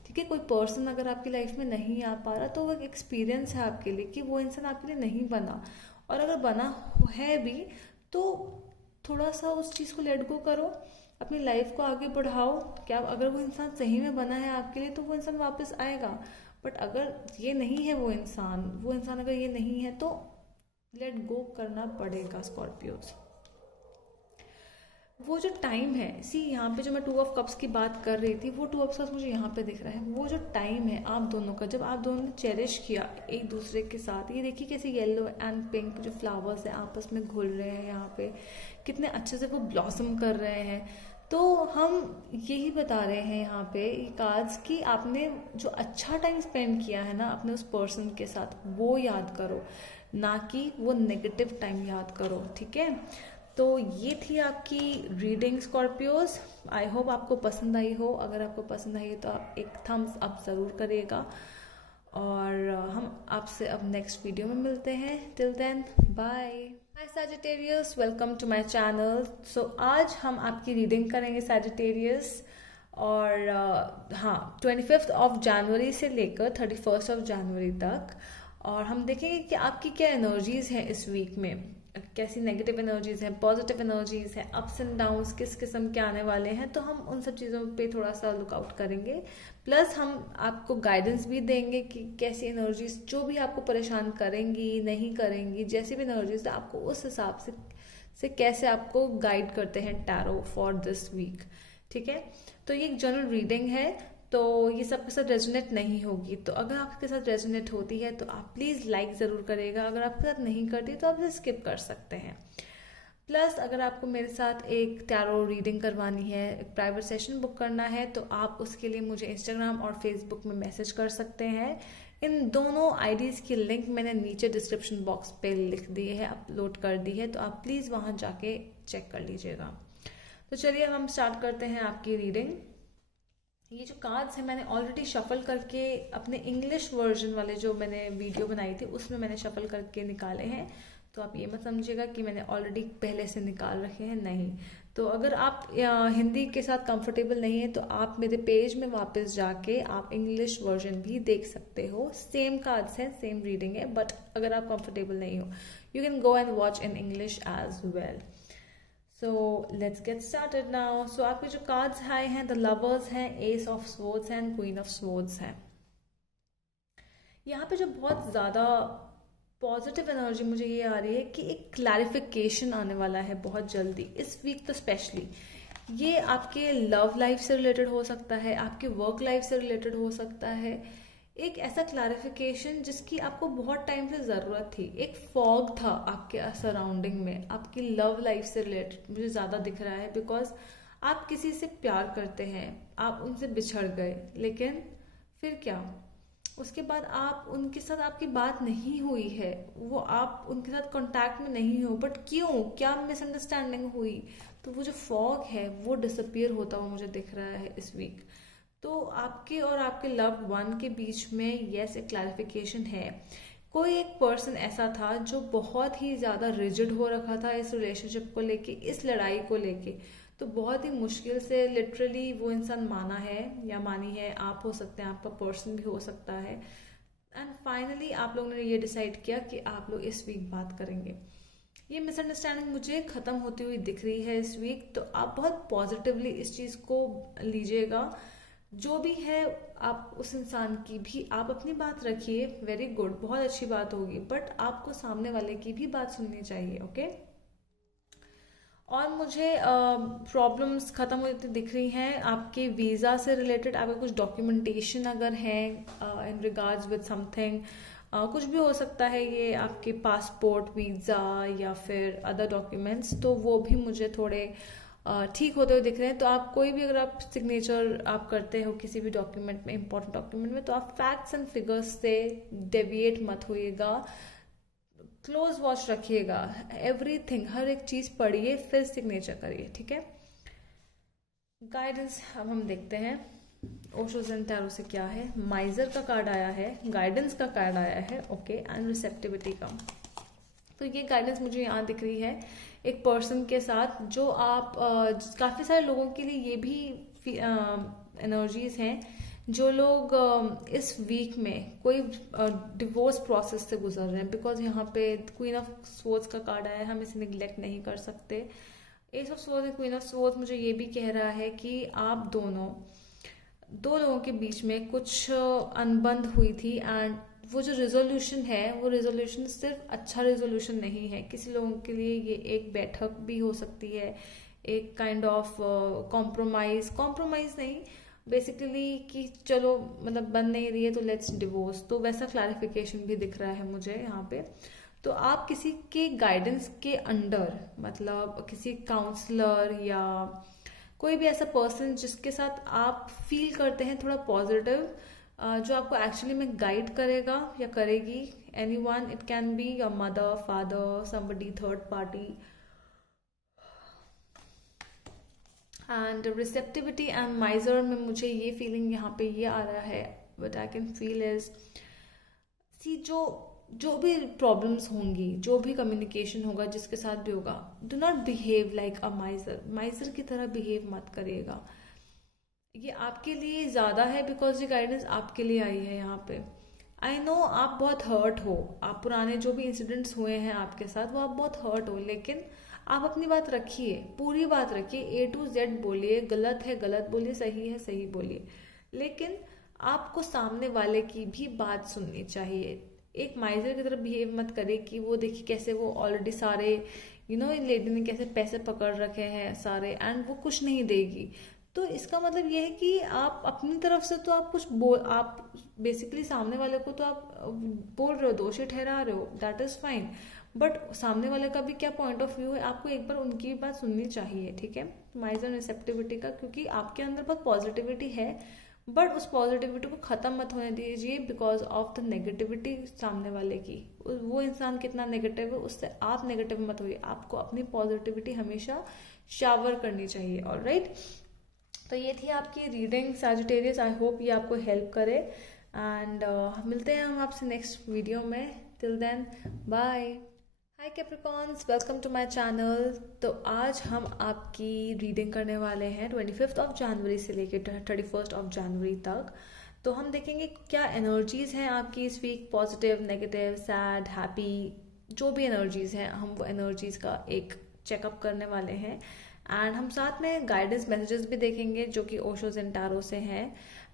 ठीक है, कोई पर्सन अगर आपकी लाइफ में नहीं आ पा रहा, तो वो एक एक्सपीरियंस है आपके लिए कि वो इंसान आपके लिए नहीं बना, और अगर बना है भी तो थोड़ा सा उस चीज़ को लेट गो करो, अपनी लाइफ को आगे बढ़ाओ। क्या अगर वो इंसान सही में बना है आपके लिए, तो वो इंसान वापस आएगा। बट अगर ये नहीं है वो इंसान अगर ये नहीं है, तो लेट गो करना पड़ेगा स्कॉर्पियोज। वो जो टाइम है, यहाँ पे जो मैं 2 ऑफ कप्स की बात कर रही थी, वो 2 ऑफ कप्स मुझे यहाँ पे दिख रहा है। वो जो टाइम है आप दोनों का, जब आप दोनों ने चेरिश किया एक दूसरे के साथ, ये देखिए कैसे येलो एंड पिंक जो फ्लावर्स हैं आपस में घुल रहे हैं, यहाँ पे कितने अच्छे से वो ब्लॉसम कर रहे हैं। तो हम यही बता रहे हैं यहाँ पे कार्ड्स कि आपने जो अच्छा टाइम स्पेंड किया है ना अपने उस पर्सन के साथ, वो याद करो, ना कि वो नेगेटिव टाइम याद करो। ठीक है, तो ये थी आपकी रीडिंग स्कॉर्पियोज। आई होप आपको पसंद आई हो। अगर आपको पसंद आई तो आप एक थम्स अप ज़रूर करिएगा, और हम आपसे अब नेक्स्ट वीडियो में मिलते हैं। Till then, bye. Hi Sagittarius, welcome to my channel. So आज हम आपकी रीडिंग करेंगे सैजिटेरियस, और हाँ 25 ऑफ जनवरी से लेकर 31 ऑफ जनवरी तक, और हम देखेंगे कि आपकी क्या एनर्जीज हैं इस वीक में, कैसी नेगेटिव एनर्जीज हैं, पॉजिटिव एनर्जीज हैं, अप्स एंड डाउन्स किस किस्म के आने वाले हैं। तो हम उन सब चीज़ों पे थोड़ा सा लुकआउट करेंगे। प्लस हम आपको गाइडेंस भी देंगे कि कैसी एनर्जीज जो भी आपको परेशान करेंगी, नहीं करेंगी, जैसी भी एनर्जीज आपको उस हिसाब से कैसे आपको गाइड करते हैं टैरो फॉर दिस वीक। ठीक है, तो ये एक जनरल रीडिंग है, तो ये सबके साथ रेजोनेट नहीं होगी। तो अगर आपके साथ रेजोनेट होती है तो आप प्लीज़ लाइक ज़रूर करिएगा, अगर आपके साथ नहीं करती तो आप इसे स्किप कर सकते हैं। प्लस अगर आपको मेरे साथ एक टैरो रीडिंग करवानी है, एक प्राइवेट सेशन बुक करना है, तो आप उसके लिए मुझे इंस्टाग्राम और फेसबुक में मैसेज कर सकते हैं। इन दोनों आईडीज़ की लिंक मैंने नीचे डिस्क्रिप्शन बॉक्स पे लिख दी है, अपलोड कर दी है, तो आप प्लीज़ वहाँ जाके चेक कर लीजिएगा। तो चलिए हम स्टार्ट करते हैं आपकी रीडिंग। ये जो कार्ड्स हैं मैंने ऑलरेडी शफल करके अपने इंग्लिश वर्जन वाले जो मैंने वीडियो बनाई थी उसमें मैंने शफल करके निकाले हैं, तो आप ये मत समझिएगा कि मैंने ऑलरेडी पहले से निकाल रखे हैं, नहीं। तो अगर आप हिंदी के साथ कंफर्टेबल नहीं है तो आप मेरे पेज में वापस जाके आप इंग्लिश वर्जन भी देख सकते हो। सेम कार्ड्स हैं, सेम रीडिंग है, बट अगर आप कंफर्टेबल नहीं हो you can go and watch in English as well. So let's get started now. So आपके जो कार्ड्स आए हैं, द लवर्स हैं, ace of swords and queen of swords हैं। यहाँ पे जो बहुत ज़्यादा पॉजिटिव एनर्जी मुझे ये आ रही है कि एक क्लैरिफिकेशन आने वाला है बहुत जल्दी, इस वीक तो स्पेशली। ये आपके लव लाइफ से रिलेटेड हो सकता है, आपके वर्क लाइफ से रिलेटेड हो सकता है। एक ऐसा क्लैरिफिकेशन जिसकी आपको बहुत टाइम से ज़रूरत थी। एक फॉग था आपके सराउंडिंग में, आपकी लव लाइफ से रिलेटेड मुझे ज़्यादा दिख रहा है, बिकॉज आप किसी से प्यार करते हैं, आप उनसे बिछड़ गए, लेकिन फिर क्या, उसके बाद आप उनके साथ आपकी बात नहीं हुई है, वो आप उनके साथ कांटेक्ट में नहीं हो, बट क्यों, क्या मिसअंडरस्टैंडिंग हुई, तो वो जो फॉग है वो डिसअपियर होता हुआ मुझे दिख रहा है इस वीक। तो आपके और आपके लव्ड वन के बीच में यस एक क्लैरिफिकेशन है। कोई एक पर्सन ऐसा था जो बहुत ही ज़्यादा रिजिड हो रखा था इस रिलेशनशिप को लेके, इस लड़ाई को लेके, तो बहुत ही मुश्किल से लिटरली वो इंसान माना है या मानी है, आप हो सकते हैं, आपका पर्सन भी हो सकता है, एंड फाइनली आप लोगों ने ये डिसाइड किया कि आप लोग इस वीक बात करेंगे। ये मिसअंडरस्टैंडिंग मुझे ख़त्म होती हुई दिख रही है इस वीक, तो आप बहुत पॉजिटिवली इस चीज़ को लीजिएगा। जो भी है आप उस इंसान की भी आप अपनी बात रखिए, वेरी गुड, बहुत अच्छी बात होगी, बट आपको सामने वाले की भी बात सुननी चाहिए, ओके। और मुझे प्रॉब्लम्स ख़त्म होती दिख रही हैं आपके वीज़ा से रिलेटेड। आपका कुछ डॉक्यूमेंटेशन अगर है इन रिगार्ड्स विद समथिंग, कुछ भी हो सकता है, ये आपके पासपोर्ट, वीज़ा या फिर अदर डॉक्यूमेंट्स, तो वो भी मुझे थोड़े ठीक होते हुए दिख रहे हैं। तो आप कोई भी अगर आप सिग्नेचर आप करते हो किसी भी डॉक्यूमेंट में, इंपॉर्टेंट डॉक्यूमेंट में, तो आप फैक्ट्स एंड फिगर्स से डेविएट मत होइएगा, क्लोज वॉच रखिएगा, एवरीथिंग, हर एक चीज पढ़िए फिर सिग्नेचर करिए, ठीक है। गाइडेंस अब हम देखते हैं ओशो ज़ेन टैरो से क्या है। माइजर का कार्ड आया है, गाइडेंस का कार्ड आया है, ओके, एंड रिसेप्टिविटी का। तो ये गाइडेंस मुझे यहाँ दिख रही है एक पर्सन के साथ जो आप काफ़ी सारे लोगों के लिए ये भी एनर्जीज हैं जो लोग इस वीक में कोई डिवोर्स प्रोसेस से गुजर रहे हैं, बिकॉज यहाँ पे क्वीन ऑफ स्वॉर्ड्स का कार्ड आया है, हम इसे निगलेक्ट नहीं कर सकते। S of swords and queen of swords मुझे ये भी कह रहा है कि आप दो लोगों के बीच में कुछ अनबंध हुई थी, एंड वो जो रिजोल्यूशन है वो रिजोल्यूशन सिर्फ अच्छा रिजोल्यूशन नहीं है, किसी लोगों के लिए ये एक बैठक भी हो सकती है, एक काइंड ऑफ कॉम्प्रोमाइज नहीं, बेसिकली कि चलो मतलब बन नहीं रही है तो लेट्स डिवोर्स, तो वैसा क्लैरिफिकेशन भी दिख रहा है मुझे यहाँ पे। तो आप किसी के गाइडेंस के अंडर, मतलब किसी काउंसलर या कोई भी ऐसा पर्सन जिसके साथ आप फील करते हैं थोड़ा पॉजिटिव, जो आपको एक्चुअली में गाइड करेगा या करेगी, anyone, it can be your mother, father, somebody third party. And receptivity and माइजर में मुझे ये फीलिंग यहाँ पे ये आ रहा है, but I can feel is see जो भी प्रॉब्लम्स होंगी, जो भी कम्युनिकेशन होगा जिसके साथ भी होगा, डू नॉट बिहेव लाइक अ माइजर की तरह बिहेव मत करिएगा। ये आपके लिए ज़्यादा है बिकॉज ये गाइडेंस आपके लिए आई है यहाँ पे। आई नो आप बहुत हर्ट हो, आप पुराने जो भी इंसिडेंट्स हुए हैं आपके साथ वो आप बहुत हर्ट हो, लेकिन आप अपनी बात रखिए, पूरी बात रखिए, A to Z बोलिए, गलत है गलत बोलिए, सही है सही बोलिए, लेकिन आपको सामने वाले की भी बात सुननी चाहिए। एक माइजर की तरह बिहेव मत करे कि वो देखिए कैसे वो ऑलरेडी सारे लेडी ने कैसे पैसे पकड़ रखे हैं सारे, एंड वो कुछ नहीं देगी। तो इसका मतलब ये है कि आप अपनी तरफ से तो आप आप बेसिकली सामने वाले को तो आप बोल रहे हो, दोषी ठहरा रहे हो, दैट इज फाइन, बट सामने वाले का भी क्या पॉइंट ऑफ व्यू है, आपको एक बार उनकी बात सुननी चाहिए, ठीक है। माइजर रिसेप्टिविटी का, क्योंकि आपके अंदर बहुत पॉजिटिविटी है, बट उस पॉजिटिविटी को ख़त्म मत होने दीजिए बिकॉज ऑफ द नेगेटिविटी सामने वाले की। वो इंसान कितना नेगेटिव है उससे आप नेगेटिव मत होइए, आपको अपनी पॉजिटिविटी हमेशा शावर करनी चाहिए। ऑलराइट, तो ये थी आपकी रीडिंग सैजिटेरियस। आई होप ये आपको हेल्प करे एंड मिलते हैं हम आपसे नेक्स्ट वीडियो में। Till then bye. Hi Capricorns, welcome to my channel. तो आज हम आपकी रीडिंग करने वाले हैं 25 ऑफ जनवरी से लेकर 31 ऑफ जनवरी तक। तो हम देखेंगे क्या एनर्जीज हैं आपकी इस week, positive, negative, sad, happy, जो भी एनर्जीज हैं हम वो एनर्जीज का एक चेकअप करने वाले हैं। एंड हम साथ में गाइडेंस मैसेजेस भी देखेंगे जो कि ओशो एंड टैरो से हैं,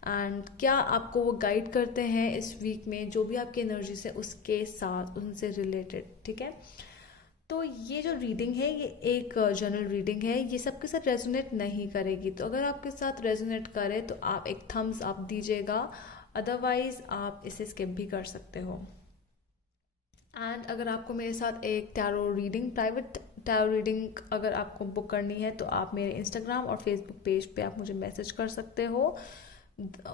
एंड क्या आपको वो गाइड करते हैं इस वीक में, जो भी आपकी एनर्जी से उसके साथ उनसे रिलेटेड, ठीक है। तो ये जो रीडिंग है ये एक जनरल रीडिंग है, ये सबके साथ रेजोनेट नहीं करेगी। तो अगर आपके साथ रेजोनेट करे तो आप एक थम्स अप दीजिएगा, अदरवाइज आप इसे स्किप भी कर सकते हो। एंड अगर आपको मेरे साथ एक tarot reading, private tarot reading अगर आपको बुक करनी है तो आप मेरे इंस्टाग्राम और फेसबुक पेज पे आप मुझे मैसेज कर सकते हो।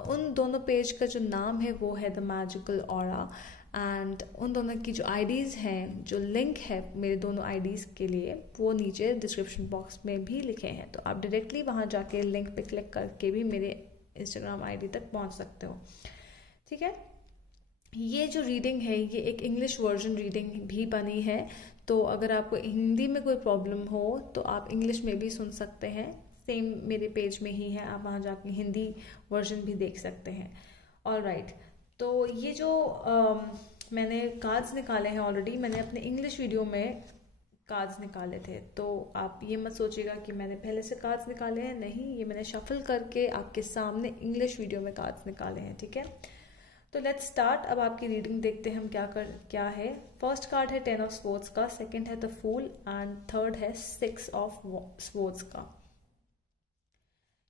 उन दोनों पेज का जो नाम है वो है द मैजिकल ऑरा, एंड उन दोनों की जो आईडीज़ हैं, जो लिंक है मेरे दोनों आईडीज़ के लिए, वो नीचे डिस्क्रिप्शन बॉक्स में भी लिखे हैं। तो आप डायरेक्टली वहाँ जाके लिंक पे क्लिक करके भी मेरे इंस्टाग्राम आईडी तक पहुँच सकते हो, ठीक है। ये जो रीडिंग है ये एक इंग्लिश वर्जन रीडिंग भी बनी है, तो अगर आपको हिंदी में कोई प्रॉब्लम हो तो आप इंग्लिश में भी सुन सकते हैं। सेम मेरे पेज में ही है, आप वहाँ जाके हिंदी वर्जन भी देख सकते हैं। ऑलराइट, तो ये जो मैंने कार्ड्स निकाले हैं, ऑलरेडी मैंने अपने इंग्लिश वीडियो में कार्ड्स निकाले थे, तो आप ये मत सोचिएगा कि मैंने पहले से कार्ड्स निकाले हैं, नहीं, ये मैंने शफल करके आपके सामने इंग्लिश वीडियो में कार्ड्स निकाले हैं, ठीक है। तो लेट्स स्टार्ट। अब आपकी रीडिंग देखते हैं हम क्या है। फर्स्ट कार्ड है 10 ऑफ स्वॉर्ड्स का, सेकंड है द फूल एंड थर्ड है 6 ऑफ स्वॉर्ड्स का।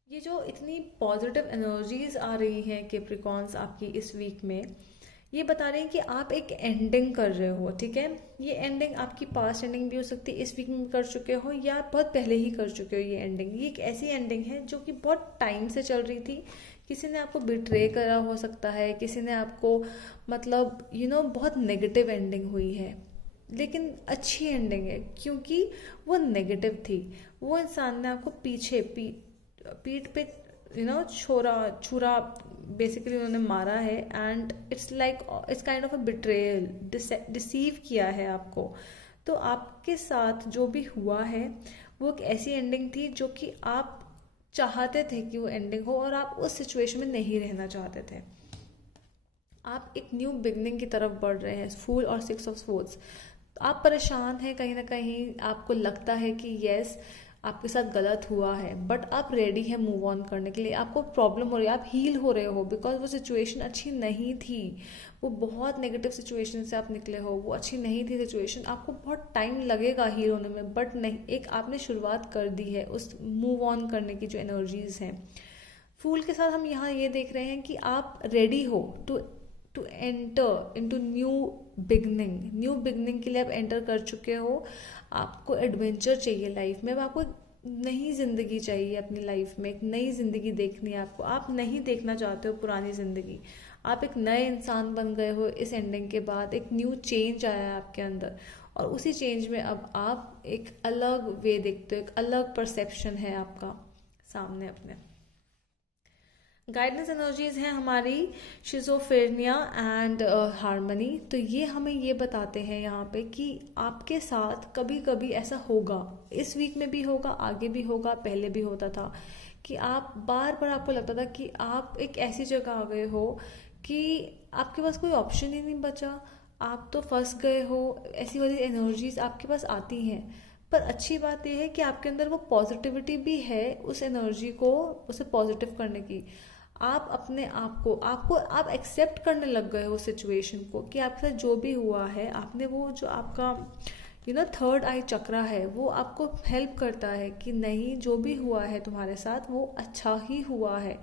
ये जो इतनी पॉजिटिव एनर्जीज आ रही हैं कैप्रिकॉन्स आपकी इस वीक में, ये बता रहे हैं कि आप एक एंडिंग कर रहे हो, ठीक है। ये एंडिंग आपकी पास्ट एंडिंग भी हो सकती है, इस वीक में कर चुके हो या बहुत पहले ही कर चुके हो। ये एंडिंग, ये एक ऐसी एंडिंग है जो कि बहुत टाइम से चल रही थी। किसी ने आपको बिट्रे करा हो सकता है, किसी ने आपको मतलब बहुत नेगेटिव एंडिंग हुई है, लेकिन अच्छी एंडिंग है क्योंकि वो नेगेटिव थी। वो इंसान ने आपको पीछे पीठ पे छुरा बेसिकली उन्होंने मारा है, and it's kind of a betrayal, deceive किया है आपको। तो आपके साथ जो भी हुआ है वो एक ऐसी एंडिंग थी जो कि आप चाहते थे कि वो एंडिंग हो, और आप उस सिचुएशन में नहीं रहना चाहते थे। आप एक न्यू बिगनिंग की तरफ बढ़ रहे हैं, फूल और 6 ऑफ स्वॉर्ड्स। आप परेशान हैं, कहीं ना कहीं आपको लगता है कि यस आपके साथ गलत हुआ है, बट आप रेडी हैं मूव ऑन करने के लिए। आपको प्रॉब्लम हो रही है, आप हील हो रहे हो बिकॉज वो सिचुएशन अच्छी नहीं थी, वो बहुत नेगेटिव सिचुएशन से आप निकले हो, वो अच्छी नहीं थी सिचुएशन। आपको बहुत टाइम लगेगा हील होने में, बट नहीं, एक आपने शुरुआत कर दी है उस मूव ऑन करने की जो एनर्जीज हैं। फूल के साथ हम यहाँ ये देख रहे हैं कि आप रेडी हो to enter into new beginning के लिए आप एंटर कर चुके हो। आपको एडवेंचर चाहिए लाइफ में, अब आपको नई जिंदगी चाहिए अपनी लाइफ में, एक नई जिंदगी देखनी है आपको। आप नहीं देखना चाहते हो पुरानी जिंदगी, आप एक नए इंसान बन गए हो इस एंडिंग के बाद। एक न्यू चेंज आया है आपके अंदर, और उसी चेंज में अब आप एक अलग वे देखते हो, एक अलग परसेप्शन है आपका सामने अपने। गाइडेंस एनर्जीज हैं हमारी शिजोफ्रेनिया एंड हार्मनी। तो ये हमें ये बताते हैं यहाँ पे कि आपके साथ कभी कभी ऐसा होगा, इस वीक में भी होगा, आगे भी होगा, पहले भी होता था कि आप बार बार आपको लगता था कि आप एक ऐसी जगह आ गए हो कि आपके पास कोई ऑप्शन ही नहीं बचा, आप तो फंस गए हो। ऐसी वाली एनर्जीज आपके पास आती हैं, पर अच्छी बात यह है कि आपके अंदर वो पॉजिटिविटी भी है उस एनर्जी को, उसे पॉजिटिव करने की। आप अपने आप एक्सेप्ट करने लग गए हो सिचुएशन को कि आपके साथ जो भी हुआ है, आपने वो जो आपका थर्ड आई चक्रा है वो आपको हेल्प करता है कि नहीं, जो भी हुआ है तुम्हारे साथ वो अच्छा ही हुआ है।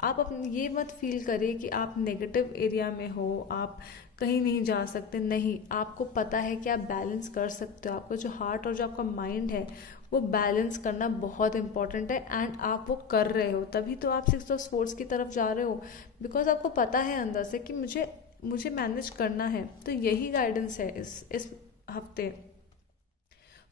आप अपने ये मत फील करें कि आप नेगेटिव एरिया में हो, आप कहीं नहीं जा सकते, नहीं, आपको पता है कि आप बैलेंस कर सकते हो। आपका जो हार्ट और जो आपका माइंड है वो बैलेंस करना बहुत इंपॉर्टेंट है, एंड आप वो कर रहे हो, तभी तो आप 6 ऑफ स्पोर्ट्स की तरफ जा रहे हो, बिकॉज आपको पता है अंदर से कि मुझे मैनेज करना है। तो यही गाइडेंस है इस हफ्ते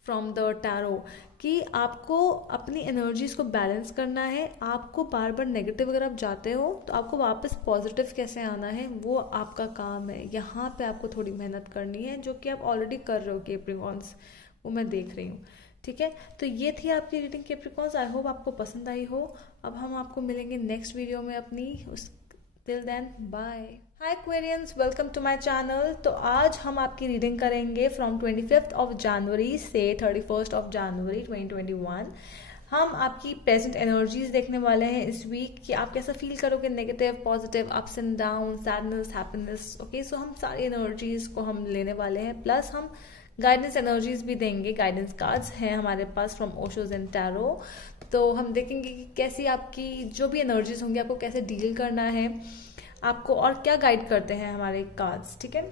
फ्रॉम द टैरो, कि आपको अपनी एनर्जीज को बैलेंस करना है। आपको बार बार नेगेटिव अगर आप जाते हो तो आपको वापस पॉजिटिव कैसे आना है, वो आपका काम है। यहाँ पे आपको थोड़ी मेहनत करनी है, जो कि आप ऑलरेडी कर रहे हो कैप्रिकॉर्न्स, वो मैं देख रही हूँ। ठीक है, तो ये थी आपकी रीडिंग कैप्रिकॉर्न्स। आई होप आपको पसंद आई हो। अब हम आपको मिलेंगे नेक्स्ट वीडियो में अपनी till then bye. Hi Aquarians, welcome to my channel. तो आज हम आपकी रीडिंग करेंगे फ्रॉम 25 ऑफ जनवरी से 31 ऑफ जनवरी 2021। हम आपकी प्रेजेंट एनर्जीज देखने वाले हैं इस वीक, कि आप कैसा फील करोगे, negative, positive, ups and down, sadness, happiness. Okay, so हम सारी एनर्जीज को हम लेने वाले हैं, प्लस हम गाइडेंस एनर्जीज भी देंगे। गाइडेंस कार्ड्स हैं हमारे पास फ्रॉम ओशोज एंड टैरो। तो हम देखेंगे कि कैसी आपकी जो भी एनर्जीज होंगी आपको कैसे डील करना है, आपको और क्या गाइड करते हैं हमारे कार्ड्स। ठीक है,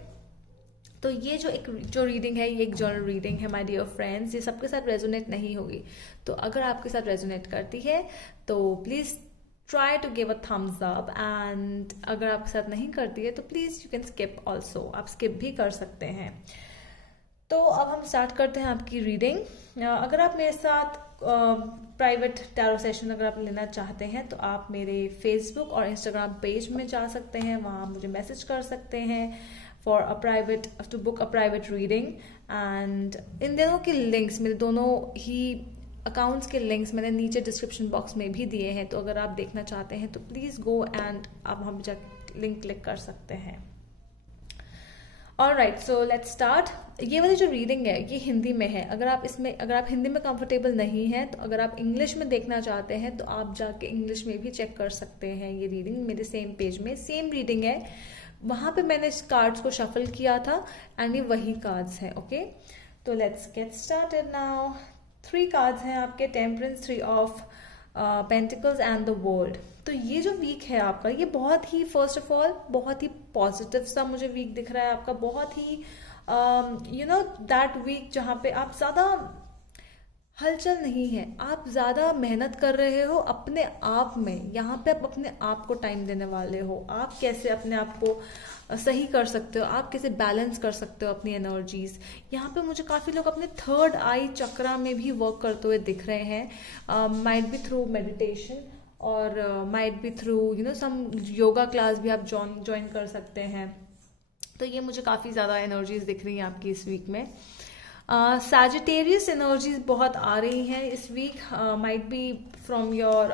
तो ये जो रीडिंग है ये एक जनरल रीडिंग है माय डियर फ्रेंड्स। ये सबके साथ रेजोनेट नहीं होगी, तो अगर आपके साथ रेजोनेट करती है तो please try to give a thumbs up, and अगर आपके साथ नहीं करती है तो please you can skip also, आप स्किप भी कर सकते हैं। तो अब हम स्टार्ट करते हैं आपकी रीडिंग। अगर आप मेरे साथ प्राइवेट टैरो सेशन अगर आप लेना चाहते हैं तो आप मेरे फेसबुक और इंस्टाग्राम पेज में जा सकते हैं, वहाँ मुझे मैसेज कर सकते हैं for to book a private reading. And इन दोनों के लिंक्स, मेरे दोनों ही अकाउंट्स के लिंक्स मैंने नीचे डिस्क्रिप्शन बॉक्स में भी दिए हैं, तो अगर आप देखना चाहते हैं तो प्लीज गो एंड आप वहाँ पे लिंक क्लिक कर सकते हैं। Alright, so let's start. ये वाली जो रीडिंग है ये हिंदी में है। अगर आप हिंदी में कंफर्टेबल नहीं हैं, तो अगर आप इंग्लिश में देखना चाहते हैं तो आप जाके इंग्लिश में भी चेक कर सकते हैं। ये रीडिंग मेरे सेम पेज में सेम रीडिंग है, वहां पे मैंने इस कार्ड्स को शफल किया था एंड ये वही कार्ड्स हैं। ओके, तो let's get started now. 3 cards हैं आपके, temperance, 3 of pentacles and the world. तो ये जो वीक है आपका, ये बहुत ही फर्स्ट ऑफ ऑल बहुत ही पॉजिटिव सा मुझे वीक दिख रहा है आपका। बहुत ही दैट वीक जहाँ पे आप ज्यादा हलचल नहीं है, आप ज्यादा मेहनत कर रहे हो अपने आप में। यहाँ पे आप अपने आप को टाइम देने वाले हो, आप कैसे अपने आप को सही कर सकते हो, आप कैसे बैलेंस कर सकते हो अपनी एनर्जीज। यहाँ पे मुझे काफी लोग अपने 3rd आई चक्रा में भी वर्क करते हुए दिख रहे हैं, माइट बी थ्रू मेडिटेशन और might be through some yoga class भी आप ज्वाइन कर सकते हैं। तो ये मुझे काफी ज्यादा एनर्जीज दिख रही हैं आपकी इस वीक में। सैजिटेरियस एनर्जीज बहुत आ रही हैं इस week, might be from your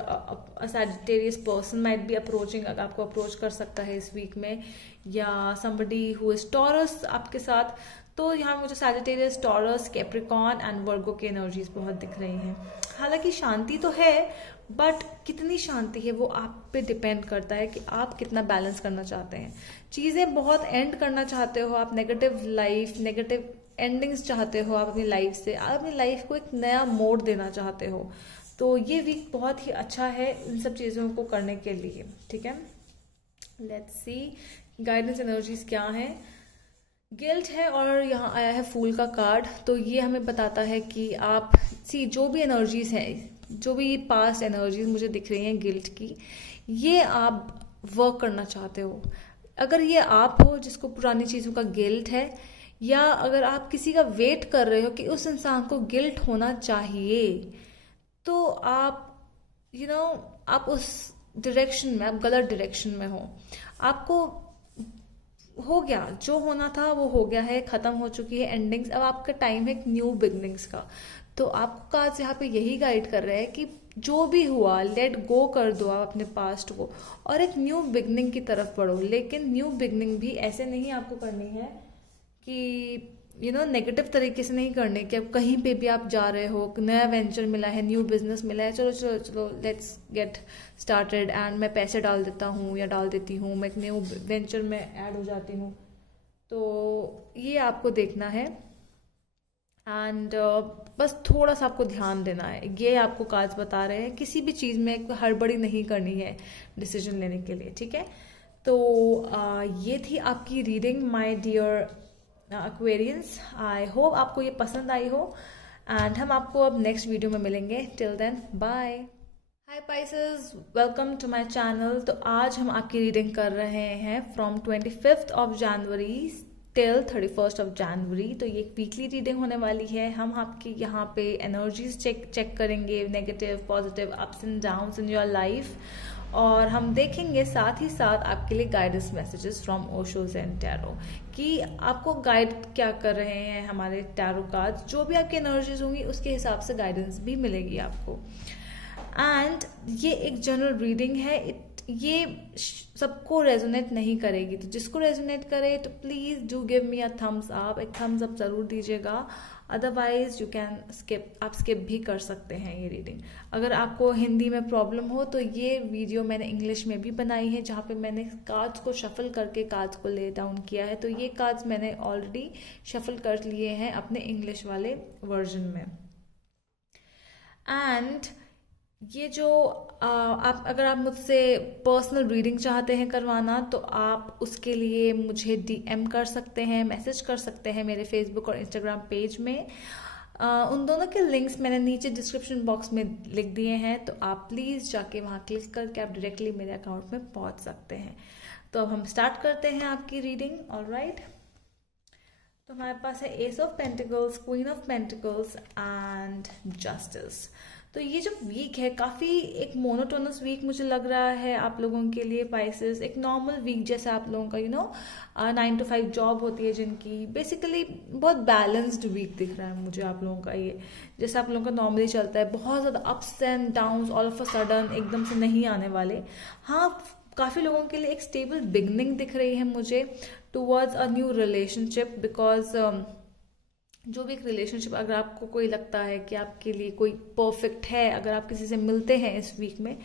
Sagittarius person might be approaching, आपको अप्रोच कर सकता है इस वीक में, या समबडी हु इज टॉरस आपके साथ। तो यहाँ मुझे सैजिटेरियस, टॉरस, कैप्रिकॉर्न एंड वर्गो की एनर्जीज बहुत दिख रही हैं। हालांकि शांति तो है, बट कितनी शांति है वो आप पे डिपेंड करता है कि आप कितना बैलेंस करना चाहते हैं। चीजें बहुत एंड करना चाहते हो आप, नेगेटिव लाइफ, नेगेटिव एंडिंग्स चाहते हो आप अपनी लाइफ से, आप अपनी लाइफ को एक नया मोड़ देना चाहते हो। तो ये वीक बहुत ही अच्छा है इन सब चीजों को करने के लिए। ठीक है, लेट्स सी गाइडेंस एनर्जीज क्या है। गिल्ट है और यहाँ आया है फूल का कार्ड। तो ये हमें बताता है कि आप जो भी एनर्जीज हैं, जो भी पास्ट एनर्जीज मुझे दिख रही हैं गिल्ट की, ये आप वर्क करना चाहते हो। अगर ये आप हो जिसको पुरानी चीजों का गिल्ट है, या अगर आप किसी का वेट कर रहे हो कि उस इंसान को गिल्ट होना चाहिए, तो आप आप उस डायरेक्शन में, आप गलत डायरेक्शन में हो। आपको हो गया, जो होना था वो हो गया है, खत्म हो चुकी है एंडिंग्स। अब आपका टाइम है एक न्यू बिगनिंग्स का। तो आपको कार्ड्स यहाँ पे यही गाइड कर रहे हैं कि जो भी हुआ लेट गो कर दो आप अपने पास्ट को और एक न्यू बिगनिंग की तरफ बढ़ो। लेकिन न्यू बिगनिंग भी ऐसे नहीं आपको करनी है कि नेगेटिव तरीके से नहीं करने कि अब कहीं पे भी आप जा रहे हो, नया वेंचर मिला है, न्यू बिजनेस मिला है, चलो चलो चलो लेट्स गेट स्टार्टेड एंड मैं पैसे डाल देता हूँ या डाल देती हूँ, मैं एक न्यू वेंचर में ऐड हो जाती हूँ। तो ये आपको देखना है एंड बस थोड़ा सा आपको ध्यान देना है। ये आपको कार्ड्स बता रहे हैं, किसी भी चीज़ में हड़बड़ी नहीं करनी है डिसीजन लेने के लिए। ठीक है, तो ये थी आपकी reading my dear Aquarians. I hope आपको ये पसंद आई हो, एंड हम आपको अब नेक्स्ट वीडियो में मिलेंगे। Till then bye. Hi Pisces, welcome to my channel. तो आज हम आपकी रीडिंग कर रहे हैं from 25th of January till 31st of January. तो ये एक वीकली रीडिंग होने वाली है। हम आपके यहाँ पे एनर्जीज चेक करेंगे, negative positive ups and downs in your life, और हम देखेंगे साथ ही साथ आपके लिए guidance messages from Osho's and tarot कि आपको गाइड क्या कर रहे हैं हमारे टैरो कार्ड्स। जो भी आपकी एनर्जीज होंगी उसके हिसाब से गाइडेंस भी मिलेगी आपको। एंड ये एक जनरल रीडिंग है, ये सबको रेजोनेट नहीं करेगी, तो जिसको रेजोनेट करे तो please do give me a thumbs up, एक थम्स अप जरूर दीजिएगा। अदरवाइज यू कैन स्किप, आप स्किप भी कर सकते हैं ये रीडिंग। अगर आपको हिंदी में प्रॉब्लम हो तो ये वीडियो मैंने इंग्लिश में भी बनाई है, जहाँ पे मैंने कार्ड्स को शफल करके कार्ड्स को ले डाउन किया है। तो ये कार्ड्स मैंने ऑलरेडी शफल कर लिए हैं अपने इंग्लिश वाले वर्जन में। एंड ये जो आप अगर आप मुझसे पर्सनल रीडिंग चाहते हैं करवाना, तो आप उसके लिए मुझे DM कर सकते हैं, मैसेज कर सकते हैं मेरे फेसबुक और इंस्टाग्राम पेज में। उन दोनों के लिंक्स मैंने नीचे डिस्क्रिप्शन बॉक्स में लिख दिए हैं, तो आप प्लीज़ जाके वहाँ क्लिक करके आप डायरेक्टली मेरे अकाउंट में पहुँच सकते हैं। तो अब हम स्टार्ट करते हैं आपकी रीडिंग। ऑलराइट, तो हमारे पास है S of pentacles, queen of pentacles and justice. तो ये जो वीक है काफ़ी एक मोनोटोनस वीक मुझे लग रहा है आप लोगों के लिए पाइसेस। एक नॉर्मल वीक जैसे आप लोगों का 9 to 5 जॉब होती है जिनकी, बेसिकली बहुत बैलेंस्ड वीक दिख रहा है मुझे आप लोगों का। ये जैसे आप लोगों का नॉर्मली चलता है, बहुत ज़्यादा ups and downs all of a sudden एकदम से नहीं आने वाले। हाँ, काफ़ी लोगों के लिए एक स्टेबल बिगनिंग दिख रही है मुझे towards a new relationship, because जो भी एक रिलेशनशिप अगर आपको कोई लगता है कि आपके लिए कोई परफेक्ट है, अगर आप किसी से मिलते हैं इस वीक में,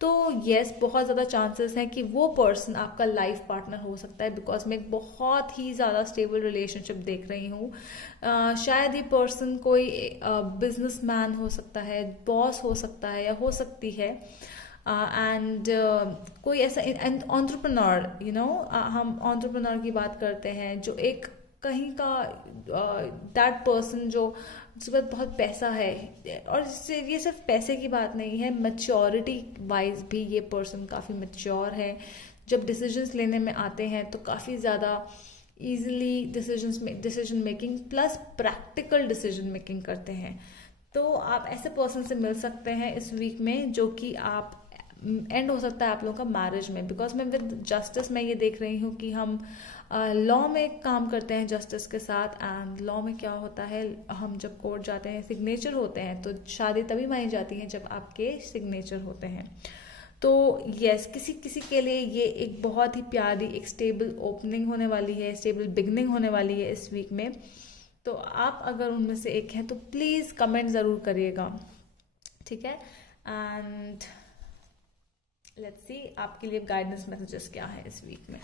तो यस बहुत ज़्यादा चांसेस हैं कि वो पर्सन आपका लाइफ पार्टनर हो सकता है। बिकॉज मैं एक बहुत ही ज़्यादा स्टेबल रिलेशनशिप देख रही हूँ। शायद ये पर्सन कोई बिजनेसमैन हो सकता है, बॉस हो सकता है या हो सकती है, एंड कोई ऐसा एंटरप्रेन्योर, हम एंटरप्रेन्योर की बात करते हैं जो एक कहीं का दैट पर्सन जो जिसके पास बहुत पैसा है। और ये सिर्फ पैसे की बात नहीं है, मैच्योरिटी वाइज भी ये पर्सन काफ़ी मैच्योर है। जब डिसीजंस लेने में आते हैं तो काफ़ी ज़्यादा easily decision making plus practical decision making करते हैं। तो आप ऐसे पर्सन से मिल सकते हैं इस वीक में, जो कि आप एंड हो सकता है आप लोगों का मैरिज में। बिकॉज मैं विद जस्टिस मैं ये देख रही हूँ कि हम लॉ में काम करते हैं जस्टिस के साथ। एंड लॉ में क्या होता है, हम जब कोर्ट जाते हैं सिग्नेचर होते हैं, तो शादी तभी मानी जाती है जब आपके सिग्नेचर होते हैं। तो यस, किसी के लिए ये एक बहुत ही प्यारी एक स्टेबल ओपनिंग होने वाली है, स्टेबल बिगनिंग होने वाली है इस वीक में। तो आप अगर उनमें से एक हैं तो प्लीज़ कमेंट ज़रूर करिएगा, ठीक है। एंड लेट्स सी आपके लिए गाइडेंस मैसेजेस क्या है इस वीक में।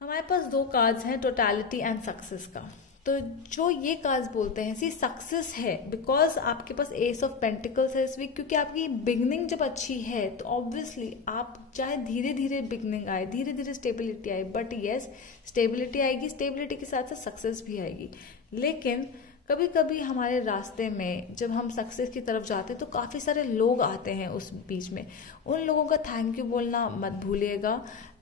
हमारे पास 2 कार्ड्स हैं, टोटलिटी एंड सक्सेस का। तो जो ये कार्ड्स बोलते हैं सक्सेस है, बिकॉज आपके पास एस ऑफ पेंटिकल्स है इस वीक। क्योंकि आपकी बिगनिंग जब अच्छी है तो ऑब्वियसली आप चाहे धीरे धीरे बिगनिंग आए, धीरे धीरे स्टेबिलिटी आए, बट यस स्टेबिलिटी आएगी, स्टेबिलिटी के साथ साथ सक्सेस भी आएगी। लेकिन कभी कभी हमारे रास्ते में जब हम सक्सेस की तरफ जाते हैं तो काफ़ी सारे लोग आते हैं उस बीच में। उन लोगों का थैंक यू बोलना मत भूलिएगा,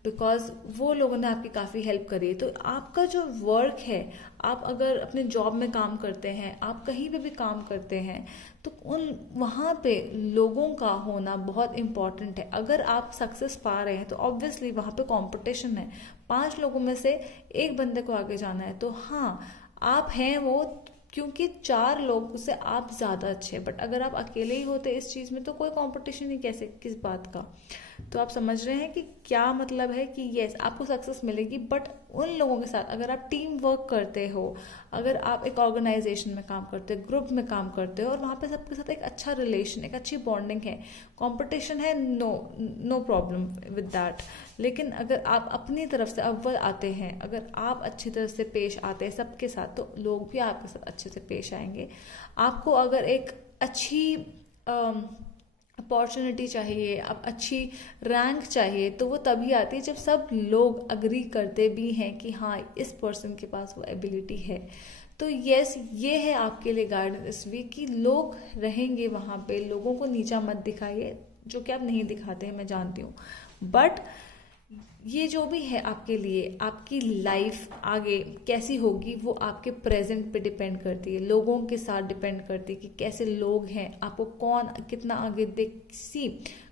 बिकॉज वो लोगों ने आपकी काफ़ी हेल्प करी है। तो आपका जो वर्क है, आप अगर अपने जॉब में काम करते हैं, आप कहीं पे भी काम करते हैं, तो वहाँ पे लोगों का होना बहुत इम्पॉर्टेंट है। अगर आप सक्सेस पा रहे हैं तो ऑब्वियसली वहाँ पे कंपटीशन है, 5 लोगों में से एक बंदे को आगे जाना है। तो हाँ, आप हैं वो, क्योंकि 4 लोग से आप ज़्यादा अच्छे हैं। बट अगर आप अकेले ही होते इस चीज़ में तो कोई कंपटीशन ही कैसे, किस बात का। तो आप समझ रहे हैं कि क्या मतलब है कि यस आपको सक्सेस मिलेगी, बट उन लोगों के साथ अगर आप टीम वर्क करते हो, अगर आप एक ऑर्गेनाइजेशन में काम करते हो, ग्रुप में काम करते हो और वहाँ पे सबके साथ एक अच्छा रिलेशन, एक अच्छी बॉन्डिंग है, कंपटीशन है, नो प्रॉब्लम विद दैट। लेकिन अगर आप अपनी तरफ से अव्वल आते हैं, अगर आप अच्छी तरह से पेश आते हैं सबके साथ, तो लोग भी आपके साथ अच्छे से पेश आएंगे। आपको अगर एक अच्छी अपॉर्चुनिटी चाहिए, अब अच्छी रैंक चाहिए, तो वो तभी आती है जब सब लोग अग्री करते भी हैं कि हाँ इस पर्सन के पास वो एबिलिटी है। तो यस, ये है आपके लिए गाइडेंस इस वीक कि लोग रहेंगे वहाँ पे, लोगों को नीचा मत दिखाइए, जो कि आप नहीं दिखाते हैं मैं जानती हूँ, बट ये जो भी है आपके लिए, आपकी लाइफ आगे कैसी होगी वो आपके प्रेजेंट पे डिपेंड करती है, लोगों के साथ डिपेंड करती है कि कैसे लोग हैं, आपको कौन कितना आगे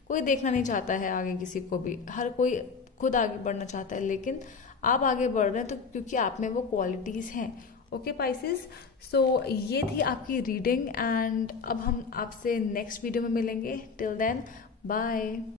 कोई देखना नहीं चाहता है आगे किसी को भी, हर कोई खुद आगे बढ़ना चाहता है, लेकिन आप आगे बढ़ रहे हैं तो क्योंकि आप में वो क्वालिटीज हैं। ओके पाइसेस, सो ये थी आपकी रीडिंग एंड अब हम आपसे नेक्स्ट वीडियो में मिलेंगे। Till then bye.